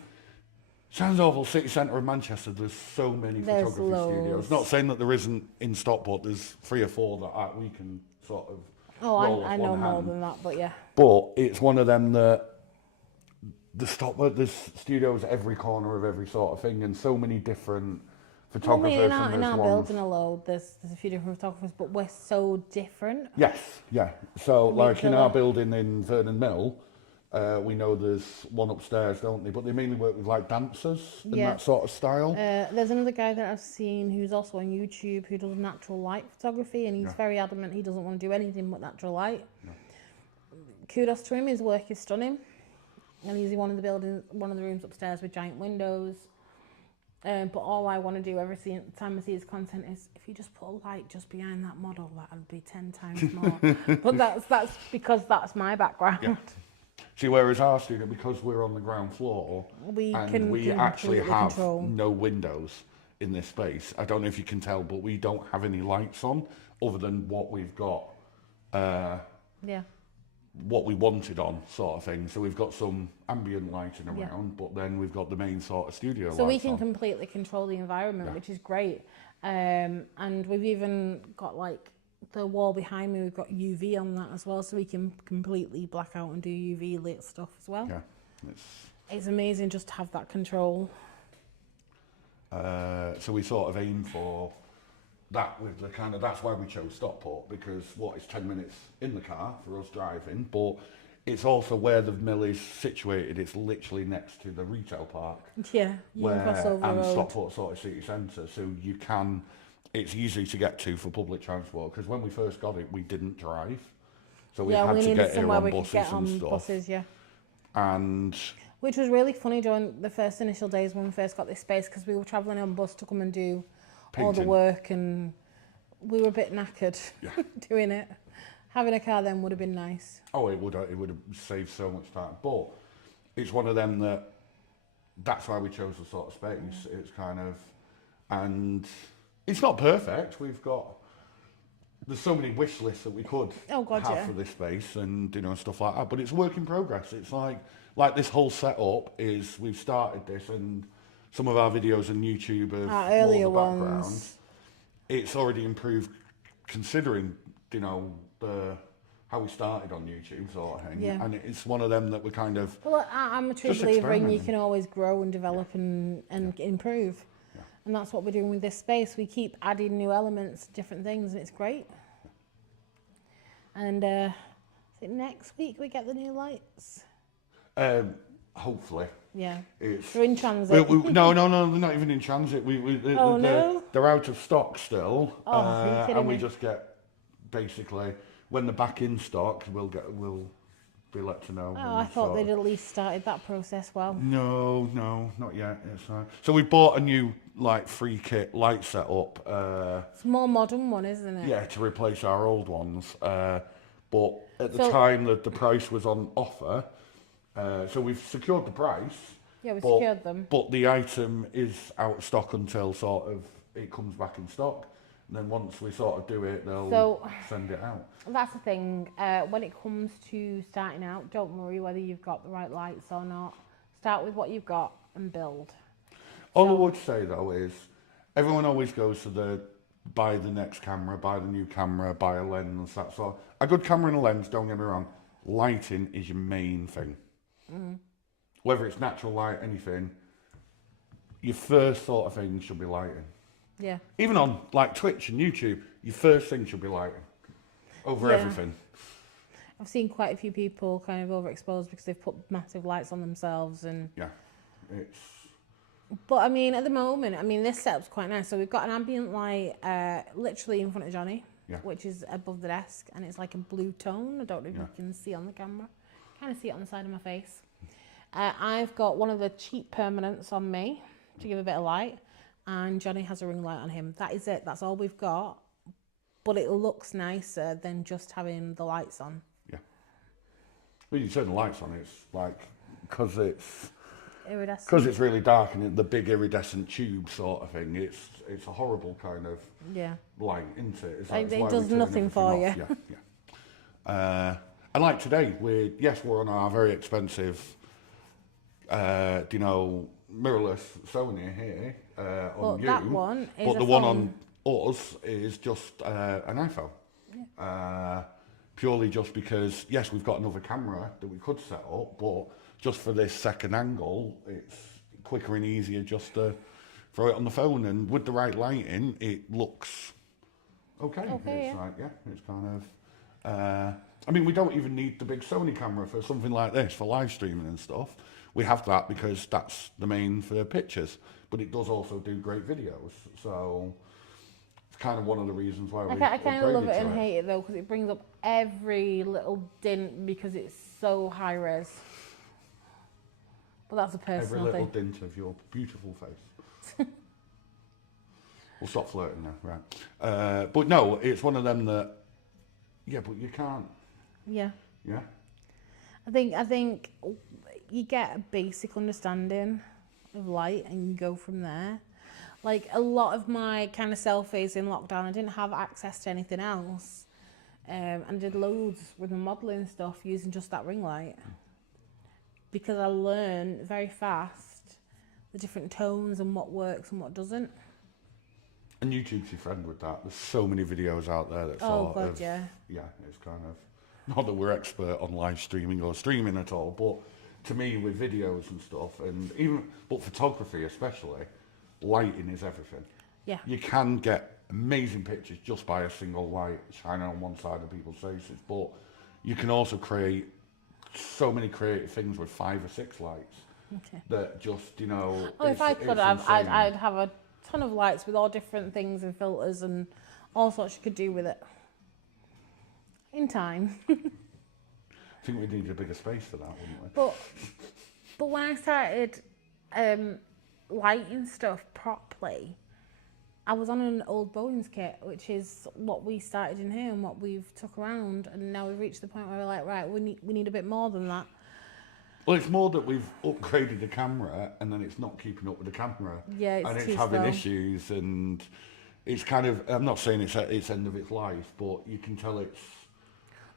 sounds awful, city centre of Manchester, there's so many photography studios. Not saying that there isn't in Stockport, there's 3 or 4 that we can sort of I know more than that, but yeah. But it's one of them that, there's studios every corner of every sort of thing, and so many different photographers. In our building alone, there's a few different photographers, but we're so different. Yes, yeah. So, like in our building in Vernon Mill, we know there's one upstairs, don't they? But they mainly work with like dancers and that sort of style. There's another guy that I've seen who's also on YouTube who does natural light photography, and he's very adamant he doesn't want to do anything but natural light. Kudos to him, his work is stunning. And he's in one of the rooms upstairs with giant windows. But all I want to do every time I see his content is if you just put a light just behind that model, that'd be 10 times more. But that's because that's my background. Yeah. See, whereas our studio, because we're on the ground floor, we actually have no windows in this space. I don't know if you can tell, but we don't have any lights on other than what we've got. What we wanted on, sort of thing. So we've got some ambient lighting around, but then we've got the main sort of studio lights. So we can completely control the environment, which is great. And we've even got like the wall behind me, we've got UV on that as well, so we can completely black out and do UV lit stuff as well. Yeah, it's amazing just to have that control. So we sort of aim for that with the kind of, that's why we chose Stockport, because it's 10 minutes in the car for us driving, but it's also where the mill is situated. It's literally next to the retail park. Yeah, you can cross over the road. Stockport sort of city centre, so it's easy to get to for public transport, because when we first got it, we didn't drive. So we had to get here on buses and stuff. Buses, And which was really funny during the first initial days when we first got this space, because we were travelling on bus to come and do all the work, and we were a bit knackered doing it. Having a car then would have been nice. Oh, it would have saved so much time. But it's one of them that's why we chose the sort of space. It's kind of, and it's not perfect. There's so many wish lists that we could have for this space, and stuff like that. But it's a work in progress. It's like this whole setup is, we've started this, and some of our videos on YouTube of our earlier background, ones. It's already improved considering, how we started on YouTube sort of thing. Yeah. And it's one of them that we're kind of... Well, I'm a true believer in you can always grow and develop and improve. Yeah. And that's what we're doing with this space. We keep adding new elements, different things, and it's great. And is it next week we get the new lights? Hopefully. Yeah. It's, they're in transit. No, they're not even in transit. They're out of stock still. And we just get, basically, when they're back in stock, we'll be let to know. Oh, I thought they'd at least started that process well. No, not yet. So we bought a new free kit light setup. It's a more modern one, isn't it? Yeah, to replace our old ones. But at the time that the price was on offer, so we've secured the price. Yeah, we secured them. But the item is out of stock until sort of it comes back in stock. And then once we sort of do it, they'll send it out. That's the thing. When it comes to starting out, don't worry whether you've got the right lights or not. Start with what you've got and build. All I would say though is, everyone always goes to the buy the next camera, buy the new camera, buy a lens. That's all. A good camera and a lens. Don't get me wrong. Lighting is your main thing. Whether it's natural light, anything. Your first sort of thing should be lighting. Yeah. Even on like Twitch and YouTube, your first thing should be lighting over everything. I've seen quite a few people kind of overexposed because they've put massive lights on themselves and. Yeah, it's. But I mean, at the moment, I mean, this setup's quite nice. So we've got an ambient light, literally in front of Johnny, which is above the desk, and it's like a blue tone. I don't know if you can see on the camera. Kind of see it on the side of my face. I've got one of the cheap permanents on me to give a bit of light, and Johnny has a ring light on him. That is it. That's all we've got. But it looks nicer than just having the lights on. Yeah. When you turn the lights on, it's like, because it's really dark and the big iridescent tube sort of thing, it's a horrible kind of light, isn't it? It's like, it does nothing for you. And like today, we're on our very expensive, mirrorless Sony here on you. That one is but the one on us is just an iPhone. Yeah. Purely just because, yes, we've got another camera that we could set up, but just for this second angle, it's quicker and easier just to throw it on the phone. And with the right lighting, it looks okay. It's kind of... I mean, we don't even need the big Sony camera for something like this, for live streaming and stuff. We have that because that's the main for pictures, but it does also do great videos. So it's kind of one of the reasons why I kind of love it and hate it though, because it brings up every little dint because it's so high res. But that's a personal thing. Every little dint of your beautiful face. We'll stop flirting now, right? But no, it's one of them that, but you can't. Yeah. Yeah. I think you get a basic understanding of light and you go from there. Like a lot of my kind of selfies in lockdown, I didn't have access to anything else, and did loads with my modelling stuff using just that ring light, because I learned very fast the different tones and what works and what doesn't. And YouTube's your friend with that. There's so many videos out there that it's kind of, not that we're expert on live streaming or streaming at all, but to me with videos and stuff, but photography especially, lighting is everything. Yeah. You can get amazing pictures just by a single light shining on one side of people's faces, but you can also create so many creative things with 5 or 6 lights that just, if I could have, I'd have a ton of lights with all different things and filters and all sorts you could do with it. In time. I think we need a bigger space for that, wouldn't we? But when I started lighting stuff properly, I was on an old Bowens kit, which is what we started in here and what we've took around, and now we've reached the point where we're like, right, we need a bit more than that. Well, it's more that we've upgraded the camera and then it's not keeping up with the camera. Yeah, and it's having issues, and it's kind of, I'm not saying it's at its end of its life, but you can tell it's...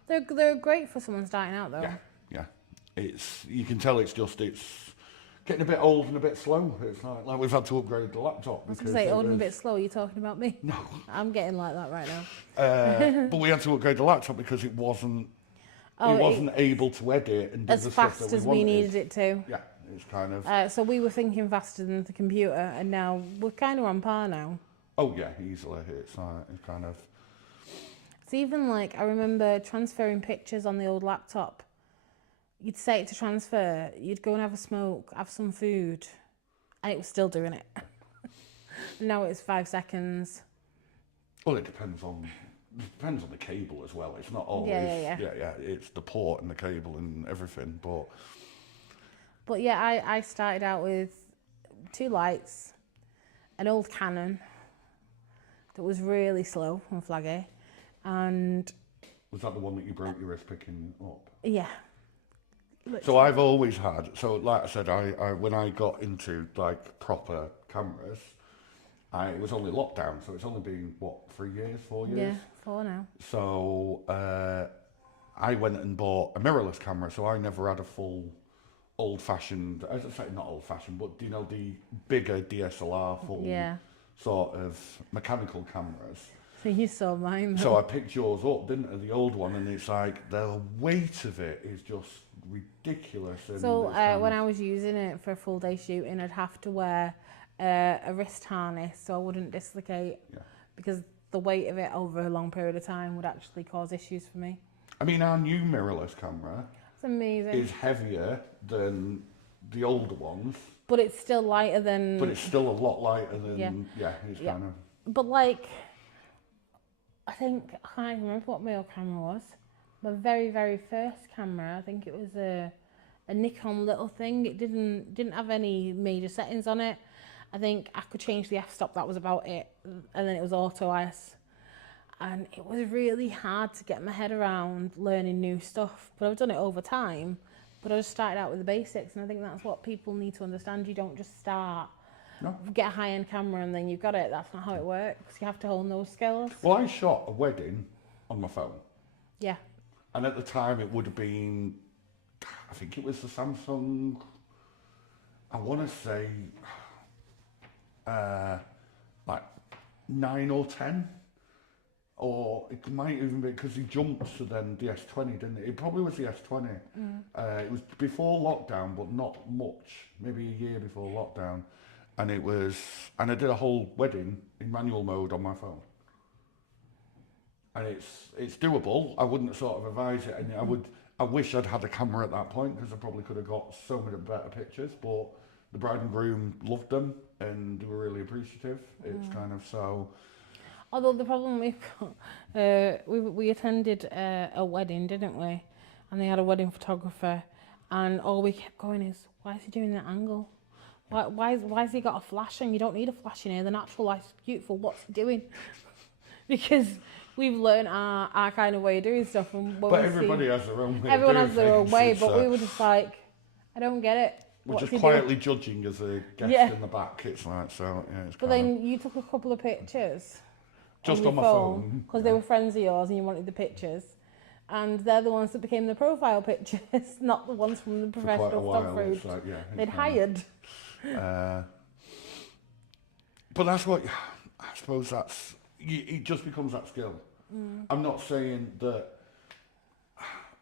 They're great for someone starting out though. Yeah. You can tell it's getting a bit old and a bit slow. It's like we've had to upgrade the laptop. I was going to say old and a bit slow. Are you talking about me? No. I'm getting like that right now. But we had to upgrade the laptop because it wasn't able to edit and do as the fast stuff that as we we needed it to. Yeah, it's kind of... so we were thinking faster than the computer, and now we're kind of on par now. Oh yeah, easily. It's kind of... It's even like, I remember transferring pictures on the old laptop. You'd set it to transfer, you'd go and have a smoke, have some food, and it was still doing it. Now it's 5 seconds. Well, it depends on the cable as well. It's not always... Yeah. It's the port and the cable and everything, but... But yeah, I started out with 2 lights, an old Canon that was really slow and flaggy, and... Was that the one that you broke your wrist picking up? Yeah. So I've always had, like I said, I when I got into like proper cameras, it was only lockdown, so it's only been, 3 years, 4 years? Yeah, 4 now. So I went and bought a mirrorless camera, so I never had a full old-fashioned, as I say, not old-fashioned, but the bigger DSLR full sort of mechanical cameras. So you saw mine. So I picked yours up, didn't I, the old one, and it's like the weight of it is just ridiculous. And so when I was using it for a full day shooting, I'd have to wear a wrist harness so I wouldn't dislocate, because the weight of it over a long period of time would actually cause issues for me. I mean, our new mirrorless camera It's amazing. is heavier than the older ones. But it's still lighter than... But it's still a lot lighter than, it's kind of... But like, I think, I can't remember what my old camera was. My very, very first camera, I think it was a Nikon little thing. It didn't have any major settings on it. I think I could change the f-stop, that was about it. And then it was auto IS. And it was really hard to get my head around learning new stuff. But I've done it over time. But I just started out with the basics, and I think that's what people need to understand. You don't just start, get a high-end camera and then you've got it. That's not how it works. You have to hone those skills. Well, I shot a wedding on my phone. Yeah. And at the time it would have been, I think it was the Samsung, I want to say, like 9 or 10. Or it might even be, because he jumped to then the S20, didn't it? It probably was the S20. It was before lockdown, but not much, maybe a year before lockdown. And I did a whole wedding in manual mode on my phone. And it's doable. I wouldn't sort of advise it. And I wish I'd had a camera at that point, because I probably could have got so many better pictures. But the bride and groom loved them and they were really appreciative. It's kind of so... Although the problem we've got, we attended a wedding, didn't we? And they had a wedding photographer, and all we kept going is, why is he doing that angle? Why has he got a flash? And you don't need a flash in here. The natural light's beautiful. What's he doing? Because we've learned our kind of way of doing stuff. And but everybody has their own way. Everyone has their own way, but we were just like, I don't get it. We're just quietly judging as a guest in the back. It's like, so, yeah. It's but then you took a couple of pictures. Just on my phone. Because they were friends of yours and you wanted the pictures. And they're the ones that became the profile pictures, not the ones from the professional photographer they'd hired. But that's what, I suppose that's, it just becomes that skill. I'm not saying that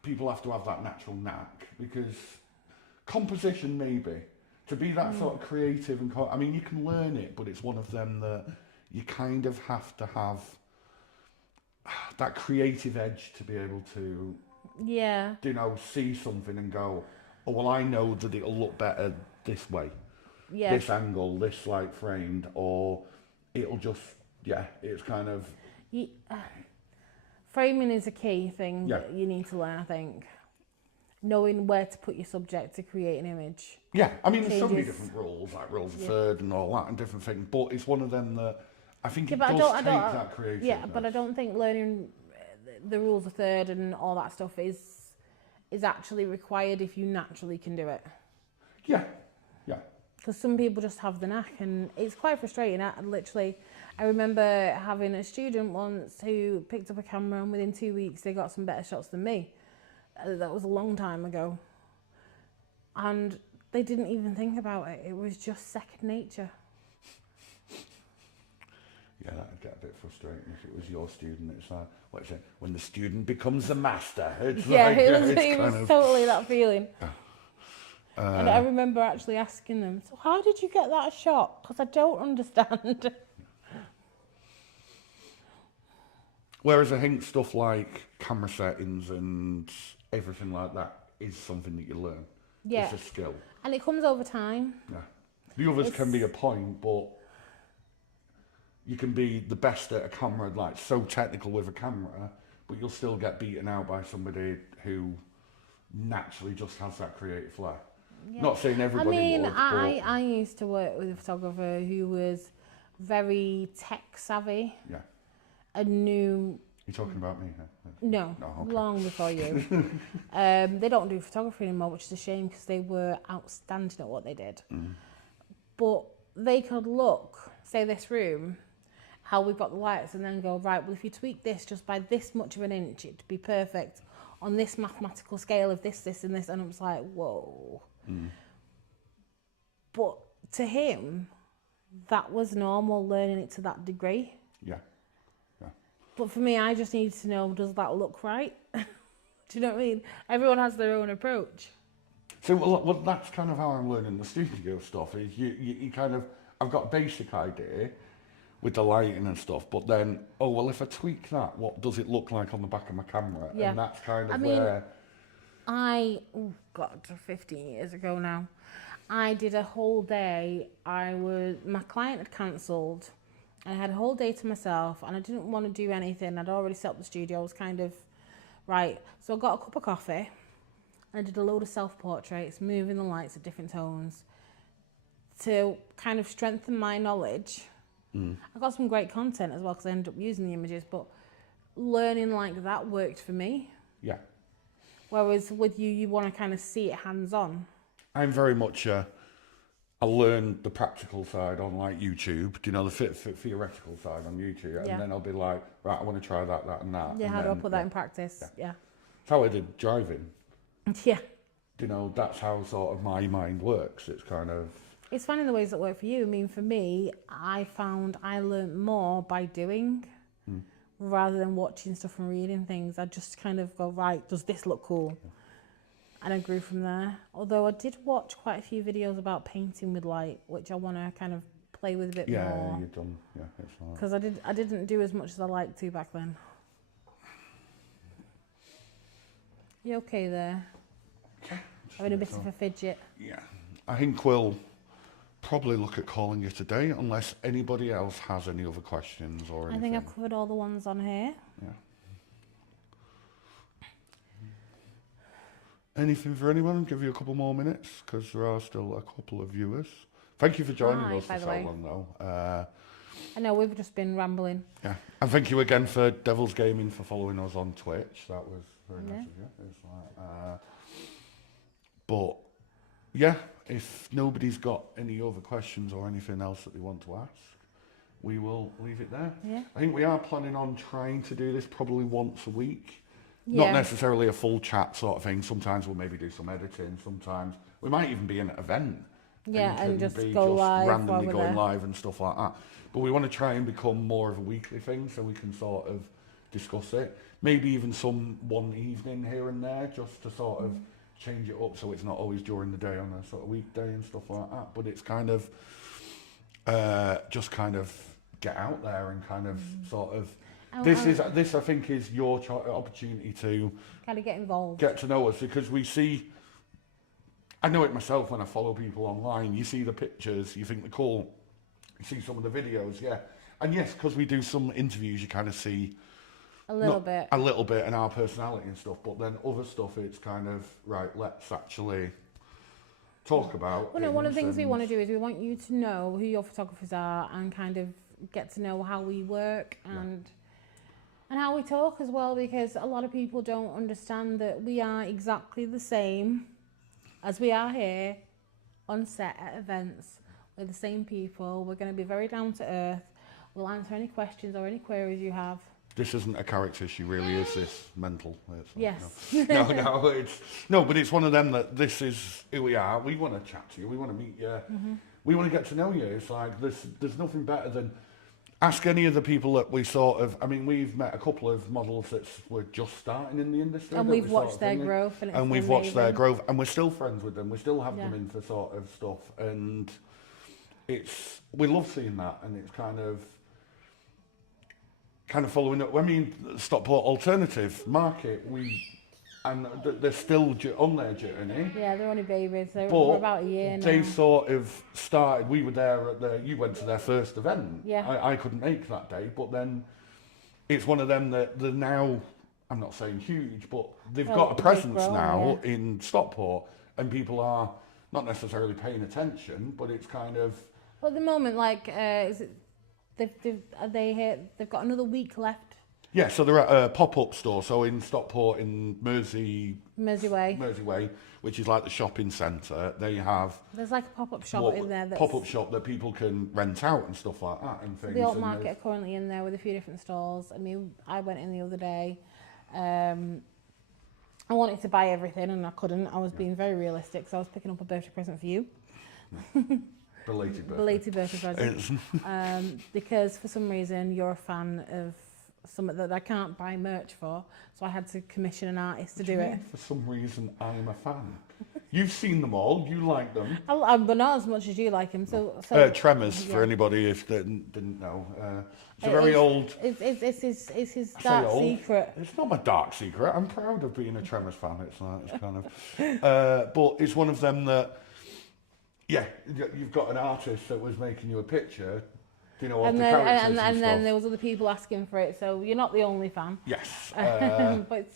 people have to have that natural knack, because composition maybe, to be that sort of creative and, I mean, you can learn it, but it's one of them that you kind of have to have that creative edge to be able to, see something and go, oh, well, I know that it'll look better this way, this angle, this like framed, or it'll just, it's kind of... framing is a key thing that you need to learn, I think. Knowing where to put your subject to create an image. Yeah, I mean, there's so many different rules, like rules of third and all that, and different things, but it's one of them that I think it does take that creativity. Yeah, but I don't think learning the rules of third and all that stuff is actually required if you naturally can do it. Yeah. Because some people just have the knack, and it's quite frustrating. I remember having a student once who picked up a camera, and within 2 weeks they got some better shots than me. That was a long time ago. And they didn't even think about it. It was just second nature. Yeah, that'd get a bit frustrating if it was your student. It's like, what is it? When the student becomes the master. It's it was totally that feeling. And I remember actually asking them, so how did you get that shot? Because I don't understand. Whereas I think stuff like camera settings and everything like that is something that you learn. Yeah. It's a skill. And it comes over time. Yeah. The others can be a point, but you can be the best at a camera, like so technical with a camera, but you'll still get beaten out by somebody who naturally just has that creative flair. Yeah. Not saying everybody would. I used to work with a photographer who was very tech savvy. Yeah. And knew... You're talking about me? Huh? No, okay. Long before you. They don't do photography anymore, which is a shame, because they were outstanding at what they did. But they could look, say this room, how we've got the lights, and then go, right, well, if you tweak this just by this much of an inch, it'd be perfect on this mathematical scale of this, this, and this. And I was like, whoa. But to him, that was normal, learning it to that degree. Yeah. Yeah. But for me, I just needed to know, does that look right? Do you know what I mean? Everyone has their own approach. So well, that's kind of how I'm learning the studio stuff. Is you kind of, I've got a basic idea with the lighting and stuff, but then, oh well, if I tweak that, what does it look like on the back of my camera? Yeah. And that's kind of where oh God, 15 years ago now, I did a whole day. My client had cancelled, and I had a whole day to myself, and I didn't want to do anything. I'd already set up the studio. I was kind of right, so I got a cup of coffee. I did a load of self-portraits, moving the lights at different tones to kind of strengthen my knowledge. I got some great content as well because I ended up using the images, but learning like that worked for me. Yeah. Whereas with you want to kind of see it hands-on. I'm very much I learned the practical side on like YouTube, you know, the theoretical side on YouTube, and then I'll be like, right, I want to try that, and that. Yeah, and how do I then, put that in practice? Yeah. That's how I did driving. Yeah. You know, that's how sort of my mind works. It's kind of... It's finding the ways that work for you. I mean, for me, I found I learnt more by doing rather than watching stuff and reading things. I just kind of go, right, does this look cool? And I grew from there. Although I did watch quite a few videos about painting with light, which I want to kind of play with a bit more. Yeah, you've done. Yeah, it's all right. Because I didn't do as much as I liked to back then. You okay there? Okay. Having a bit of a fidget. Yeah. I think we'll probably look at calling it a day unless anybody else has any other questions or anything. I think I've covered all the ones on here. Yeah. Anything for anyone? Give you a couple more minutes because there are still a couple of viewers. Thank you for joining us for so long, though. I know we've just been rambling. Yeah, and thank you again for Devil's Gaming for following us on Twitch. That was very nice of you. It's like, but yeah, if nobody's got any other questions or anything else that they want to ask, we will leave it there. Yeah. I think we are planning on trying to do this probably once a week. Yeah. Not necessarily a full chat sort of thing. Sometimes we'll maybe do some editing. Sometimes we might even be in an event. Yeah, and just be go just live randomly while we're going there. live and stuff like that. But we want to try and become more of a weekly thing so we can sort of discuss it. Maybe even one evening here and there just to sort of change it up so it's not always during the day on a sort of weekday and stuff like that. But it's kind of just kind of get out there and kind of sort of this I think is your opportunity to kind of get involved, get to know us, because we see, I know it myself when I follow people online, you see the pictures, you think they're cool, you see some of the videos, yeah, and yes, because we do some interviews, you kind of see a little bit and our personality and stuff, but then other stuff it's kind of right, let's actually talk about. Well, no, one of the things we want to do is we want you to know who your photographers are and kind of get to know how we work and how we talk as well, because a lot of people don't understand that we are exactly the same as we are here on set at events. We're the same people. We're going to be very down to earth. We'll answer any questions or any queries you have. This isn't a character, she really is this mental. It's like, yes. No, but it's one of them that this is who we are. We want to chat to you. We want to meet you. We want to get to know you. It's like there's nothing better than ask any of the people that we sort of, I mean, we've met a couple of models that were just starting in the industry. And we've watched their growth. And we've watched their growth, and we're still friends with them. We still have them in for sort of stuff. And we love seeing that. And it's kind of following up. I mean, Stockport Alternative Market, they're still on their journey. Yeah, they're only babies. They're about a year now. They sort of started, we were there you went to their first event. Yeah. I couldn't make that day, but then it's one of them that they're now, I'm not saying huge, but they've got a presence now in Stockport, and people are not necessarily paying attention, but it's kind of... Well, at the moment, like, they've got another week left. Yeah, so they're at a pop-up store, so in Stockport, in Mersey Way, which is like the shopping centre, they have... There's like a pop-up shop in there. Pop-up shop that people can rent out and stuff like that and things. The alt market are currently in there with a few different stalls. I mean, I went in the other day. I wanted to buy everything and I couldn't. I was being very realistic, so I was picking up a birthday present for you. Belated birthday present. Because for some reason you're a fan of something that I can't buy merch for, so I had to commission an artist to do it. For some reason, I am a fan. You've seen them all. You like them. But not as much as you like him. So Tremors, for anybody if they didn't know. It's a very old... It's his dark secret. It's not my dark secret. I'm proud of being a Tremors fan. It's kind of... but it's one of them that... Yeah, you've got an artist that was making you a picture, you know, of the characters and then there was other people asking for it, so you're not the only fan. Yes. But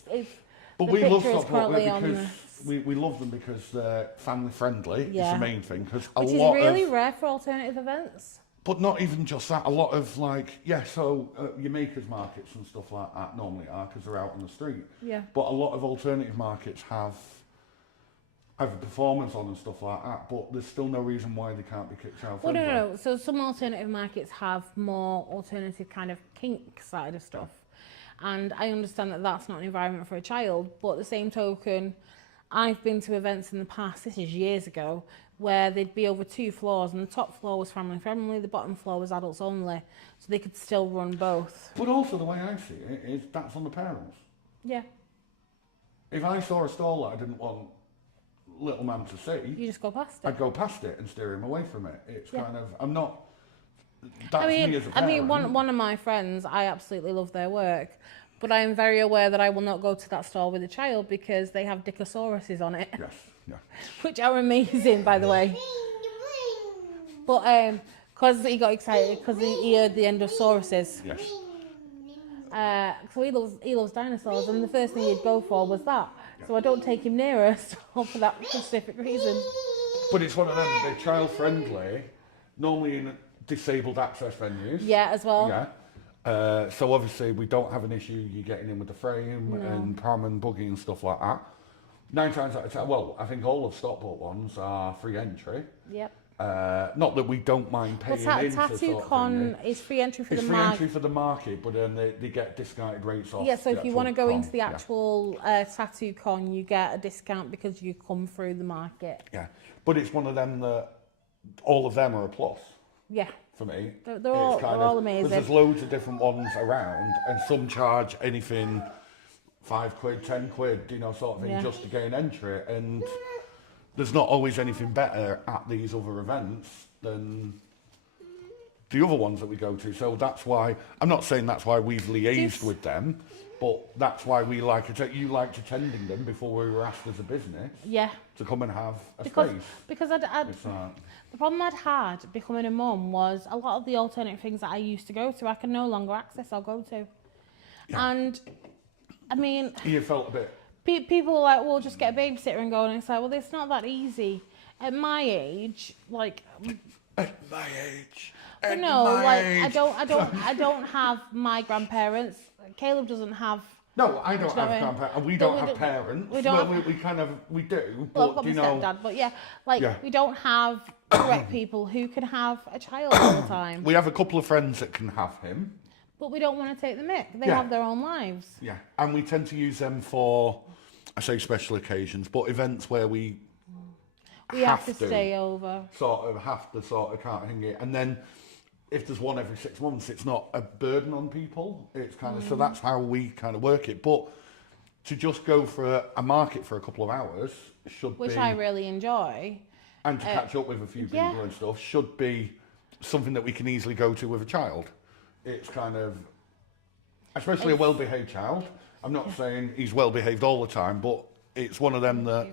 we love Stockport because we love them because they're family friendly. It's the main thing. Which is really rare for alternative events. But not even just that. A lot of your makers markets and stuff like that normally are because they're out on the street. Yeah. But a lot of alternative markets have a performance on and stuff like that, but there's still no reason why they can't be kicked out. Well, no. So some alternative markets have more alternative kind of kink side of stuff. And I understand that that's not an environment for a child, but at the same token, I've been to events in the past, this is years ago, where they'd be over 2 floors and the top floor was family friendly, the bottom floor was adults only, so they could still run both. But also the way I see it is that's on the parents. Yeah. If I saw a stall that I didn't want little man to see, you just go past it. I'd go past it and steer him away from it. It's kind of, I'm not, that's me as a parent. I mean, one of my friends, I absolutely love their work, but I am very aware that I will not go to that stall with a child because they have Dickosauruses on it. Yes, yeah. Which are amazing, by the way. But, because he got excited because he heard the Endosauruses. Yes. So he loves dinosaurs, and the first thing he'd go for was that. So I don't take him near a stall for that specific reason. But it's one of them, they're child friendly, normally in disabled access venues. Yeah, as well. Yeah. So obviously we don't have an issue you getting in with the frame and pram and buggy and stuff like that. 9 times out of 10, well, I think all of Stockport ones are free entry. Yep. Not that we don't mind paying into Tattoo Con is free entry for the market. It's free entry for the market, but then they get discounted rates off. Yeah, so if you want to go into the actual Tattoo Con, you get a discount because you come through the market. Yeah, but it's one of them that all of them are a plus. Yeah. For me. They're all amazing. There's loads of different ones around, and some charge anything £5, £10, you know, sort of thing, just to gain entry, and there's not always anything better at these other events than the other ones that we go to. So that's why, I'm not saying that's why we've liaised with them, but that's why we you liked attending them before we were asked as a business to come and have a space. Because the problem I'd had becoming a mum was a lot of the alternative things that I used to go to, I can no longer access or go to. Yeah. And, I mean... You felt a bit... People are like, well, just get a babysitter and go, and it's like, well, it's not that easy. At my age, like... At my age... I don't have my grandparents. Caleb doesn't have... No, I don't have grandparents. We don't have parents. We do, but I've got my stepdad, but we don't have direct people who can have a child all the time. We have a couple of friends that can have him. But we don't want to take the mick. They have their own lives. Yeah, and we tend to use them for, I say special occasions, but events where we have to stay over. Can't hang it. And then if there's one every 6 months, it's not a burden on people. It's kind of, so that's how we kind of work it. But to just go for a market for a couple of hours which I really enjoy. And to catch up with a few people and stuff should be something that we can easily go to with a child. It's kind of, especially a well-behaved child. I'm not saying he's well-behaved all the time, but it's one of them that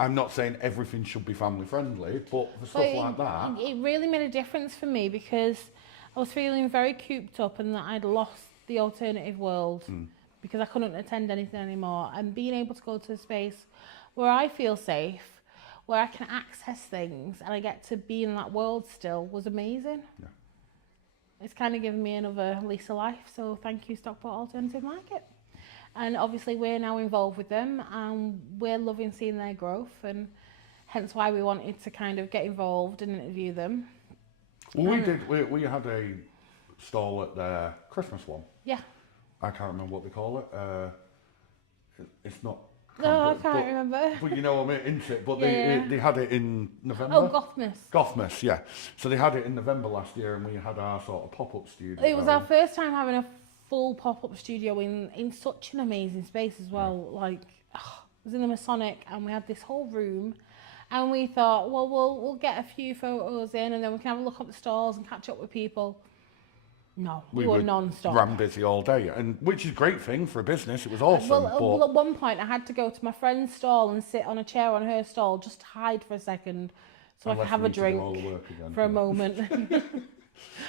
I'm not saying everything should be family-friendly, but for stuff like that... It really made a difference for me because I was feeling very cooped up and that I'd lost the alternative world because I couldn't attend anything anymore. And being able to go to a space where I feel safe, where I can access things and I get to be in that world still was amazing. Yeah. It's kind of given me another lease of life, so thank you, Stockport Alternative Market. And obviously we're now involved with them and we're loving seeing their growth, and hence why we wanted to kind of get involved and interview them. Well, we had a stall at their Christmas one. Yeah. I can't remember what they call it. It's not No, I can't remember. But you know what I mean, isn't it? But Yeah. they had it in November. Oh, Gothmas. Gothmas, yeah. So they had it in November last year, and we had our sort of pop-up studio. It was our first time having a full pop-up studio in such an amazing space as well. Like, it was in the Masonic, and we had this whole room, and we thought, well, we'll get a few photos in, and then we can have a look at the stalls and catch up with people. No, we were non-stop. Ran busy all day, and which is a great thing for a business. It was awesome. Well, at one point, I had to go to my friend's stall and sit on a chair on her stall just to hide for a second, so I could have a drink for a moment.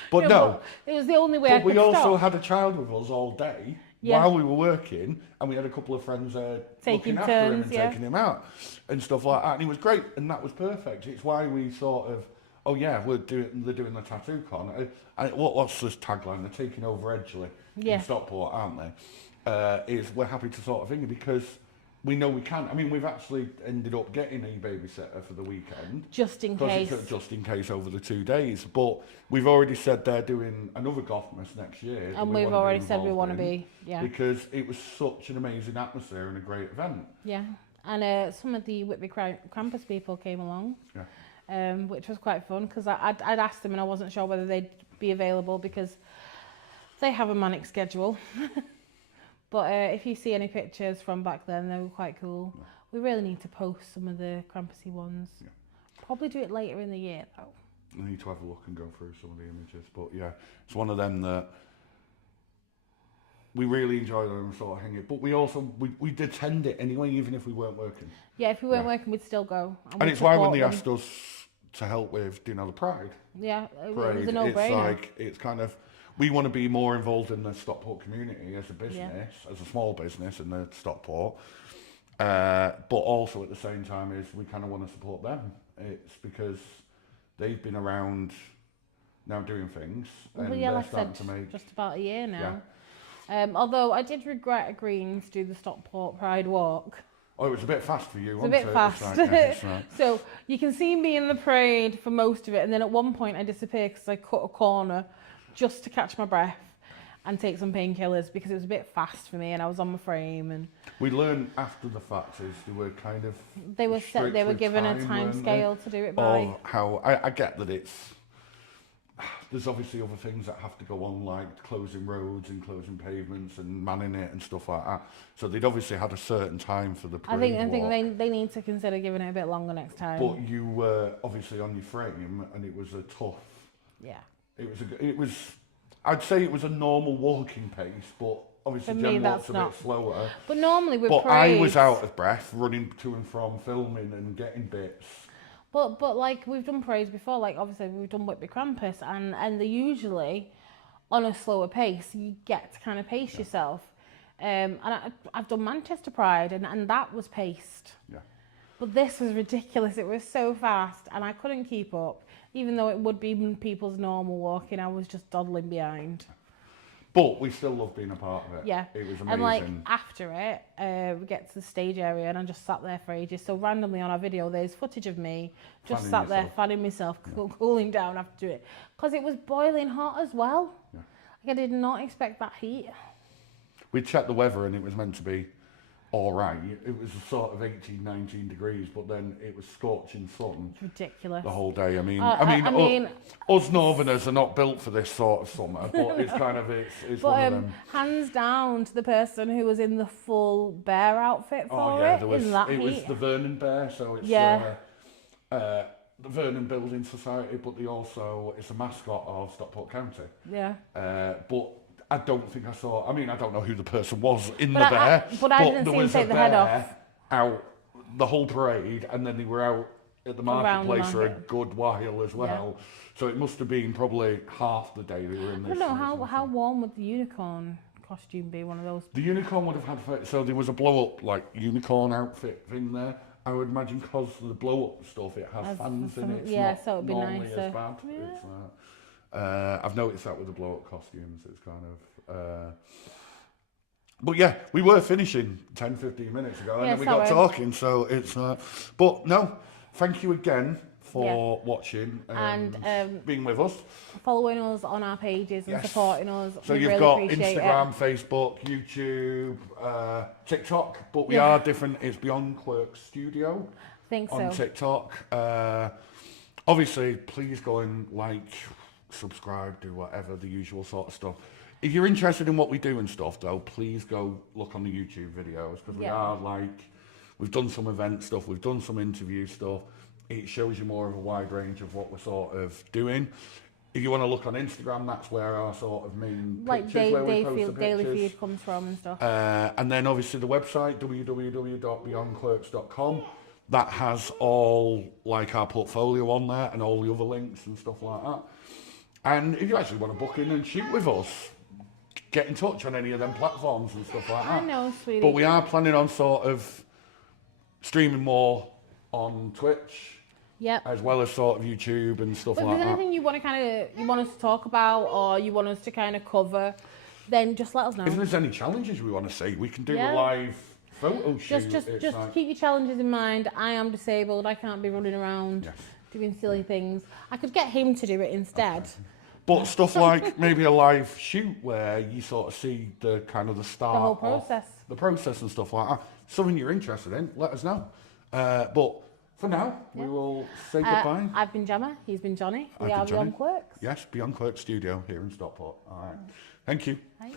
But no, it was the only way I could we also stop. had a child with us all day while we were working, and we had a couple of friends taking looking after him and taking him out and stuff like that, and he was great, and that was perfect. It's why we sort of, they're doing the tattoo con. What's this tagline? They're taking over Edgeley in Stockport, aren't they? Is we're happy to sort of thing because we know we can. I mean, we've actually ended up getting a babysitter for the weekend. Just in case. Just in case over the 2 days. But we've already said they're doing another Gothmas next year. And we've already said we want to be, because it was such an amazing atmosphere and a great event. Yeah. And some of the Whitby Krampus people came along. Yeah. Which was quite fun because I'd asked them and I wasn't sure whether they'd be available because they have a manic schedule. But if you see any pictures from back then, they were quite cool. Yeah. We really need to post some of the Krampusy ones. Yeah. Probably do it later in the year though. I need to have a look and go through some of the images. But yeah, it's one of them that we really enjoy them sort of hanging. But we also, we'd attend it anyway, even if we weren't working. Yeah, if we weren't working, we'd still go. And it's why when they asked us to help with, the Pride. Yeah, it Parade, was a no-brainer. It's kind of, we want to be more involved in the Stockport community as a business, as a small business in the Stockport. But also at the same time is we kind of want to support them. It's because they've been around now doing things. And well, like I said, just about a year now. Yeah. Although I did regret agreeing to do the Stockport Pride Walk. Oh, it was a bit fast for you, wasn't it? It was a bit fast. So you can see me in the parade for most of it, and then at one point I disappeared because I cut a corner just to catch my breath and take some painkillers because it was a bit fast for me and I was on my frame. And we learned after the fact is they were kind of they were given a time scale to do it by. Or how I get that there's obviously other things that have to go on, like closing roads and closing pavements and manning it and stuff like that. So they'd obviously had a certain time for the parade I think they need to consider giving it a bit longer next time. But you were obviously on your frame, and it was a tough. Yeah. It was. I'd say it was a normal walking pace, but obviously Jen walks a bit slower. But normally with parades, I was out of breath, running to and from filming and getting bits. But like we've done parades before, like obviously we've done Whitby Krampus, and they're usually on a slower pace. You get to kind of pace yourself. And I've done Manchester Pride, and that was paced. Yeah. But this was ridiculous. It was so fast, and I couldn't keep up. Even though it would be people's normal walking, I was just dawdling behind. But we still love being a part of it. Yeah. It was amazing. And like after it, we get to the stage area and I just sat there for ages. So randomly on our video, there's footage of me just sat there fanning myself, cooling down after it. Because it was boiling hot as well. Yeah. Like I did not expect that heat. We checked the weather and it was meant to be all right. It was a sort of 18, 19 degrees, but then it was scorching sun. It's ridiculous. The whole day. I mean, us Northerners are not built for this sort of summer, but it's kind of, it's one of them. Hands down to the person who was in the full bear outfit for it. It was the Vernon Bear, so it's the Vernon Building Society, but it's a mascot of Stockport County. Yeah. But I don't think I saw. I mean, I don't know who the person was in the bear. But I didn't see him take the head off. Out the whole parade, and then they were out at the marketplace for a good while as well. Yeah. So it must have been probably half the day they were in this. I don't know how warm would the unicorn costume be? One of those. The unicorn would have had. So there was a blow up like unicorn outfit thing there. I would imagine because the blow up stuff, it has fans in it. It's so it'd be normally nicer. As bad. Yeah. It's I've noticed that with the blow-up costumes. It's kind of... But yeah, we were finishing 10, 15 minutes ago, and then we got talking, so it's... But no, thank you again for watching and being with us. Following us on our pages and supporting us. So we you've really got appreciate Instagram, it. Facebook, YouTube, TikTok, but we are different. It's Beyond Quirks Studio on TikTok. Obviously, please go and like, subscribe, do whatever, the usual sort of stuff. If you're interested in what we do and stuff, though, please go look on the YouTube videos, because we are we've done some event stuff, we've done some interview stuff. It shows you more of a wide range of what we're sort of doing. If you want to look on Instagram, that's where our sort of main pictures, where we post the pictures. Daily feed comes from and stuff. And then obviously the website, www.beyondquirks.com. That has all like our portfolio on there and all the other links and stuff like that. And if you actually want to book in and shoot with us, get in touch on any of them platforms and stuff like that. I know, sweetie. But we are planning on sort of streaming more on Twitch, as well as sort of YouTube and stuff like that. If there's anything you want to you want us to talk about, or you want us to kind of cover, then just let us know. If there's any challenges we want to see, we can do a live photo shoot. Just keep your challenges in mind. I am disabled. I can't be running around doing silly things. I could get him to do it instead. Okay. But stuff like maybe a live shoot where you sort of see the kind of the start, the whole process, the process and stuff like that. Something you're interested in, let us know. But for now, we will say goodbye. I've been Gemma. He's been Johnny. We are Beyond Quirks. Yes, Beyond Quirks Studio here in Stockport. All right. Thank you. Bye.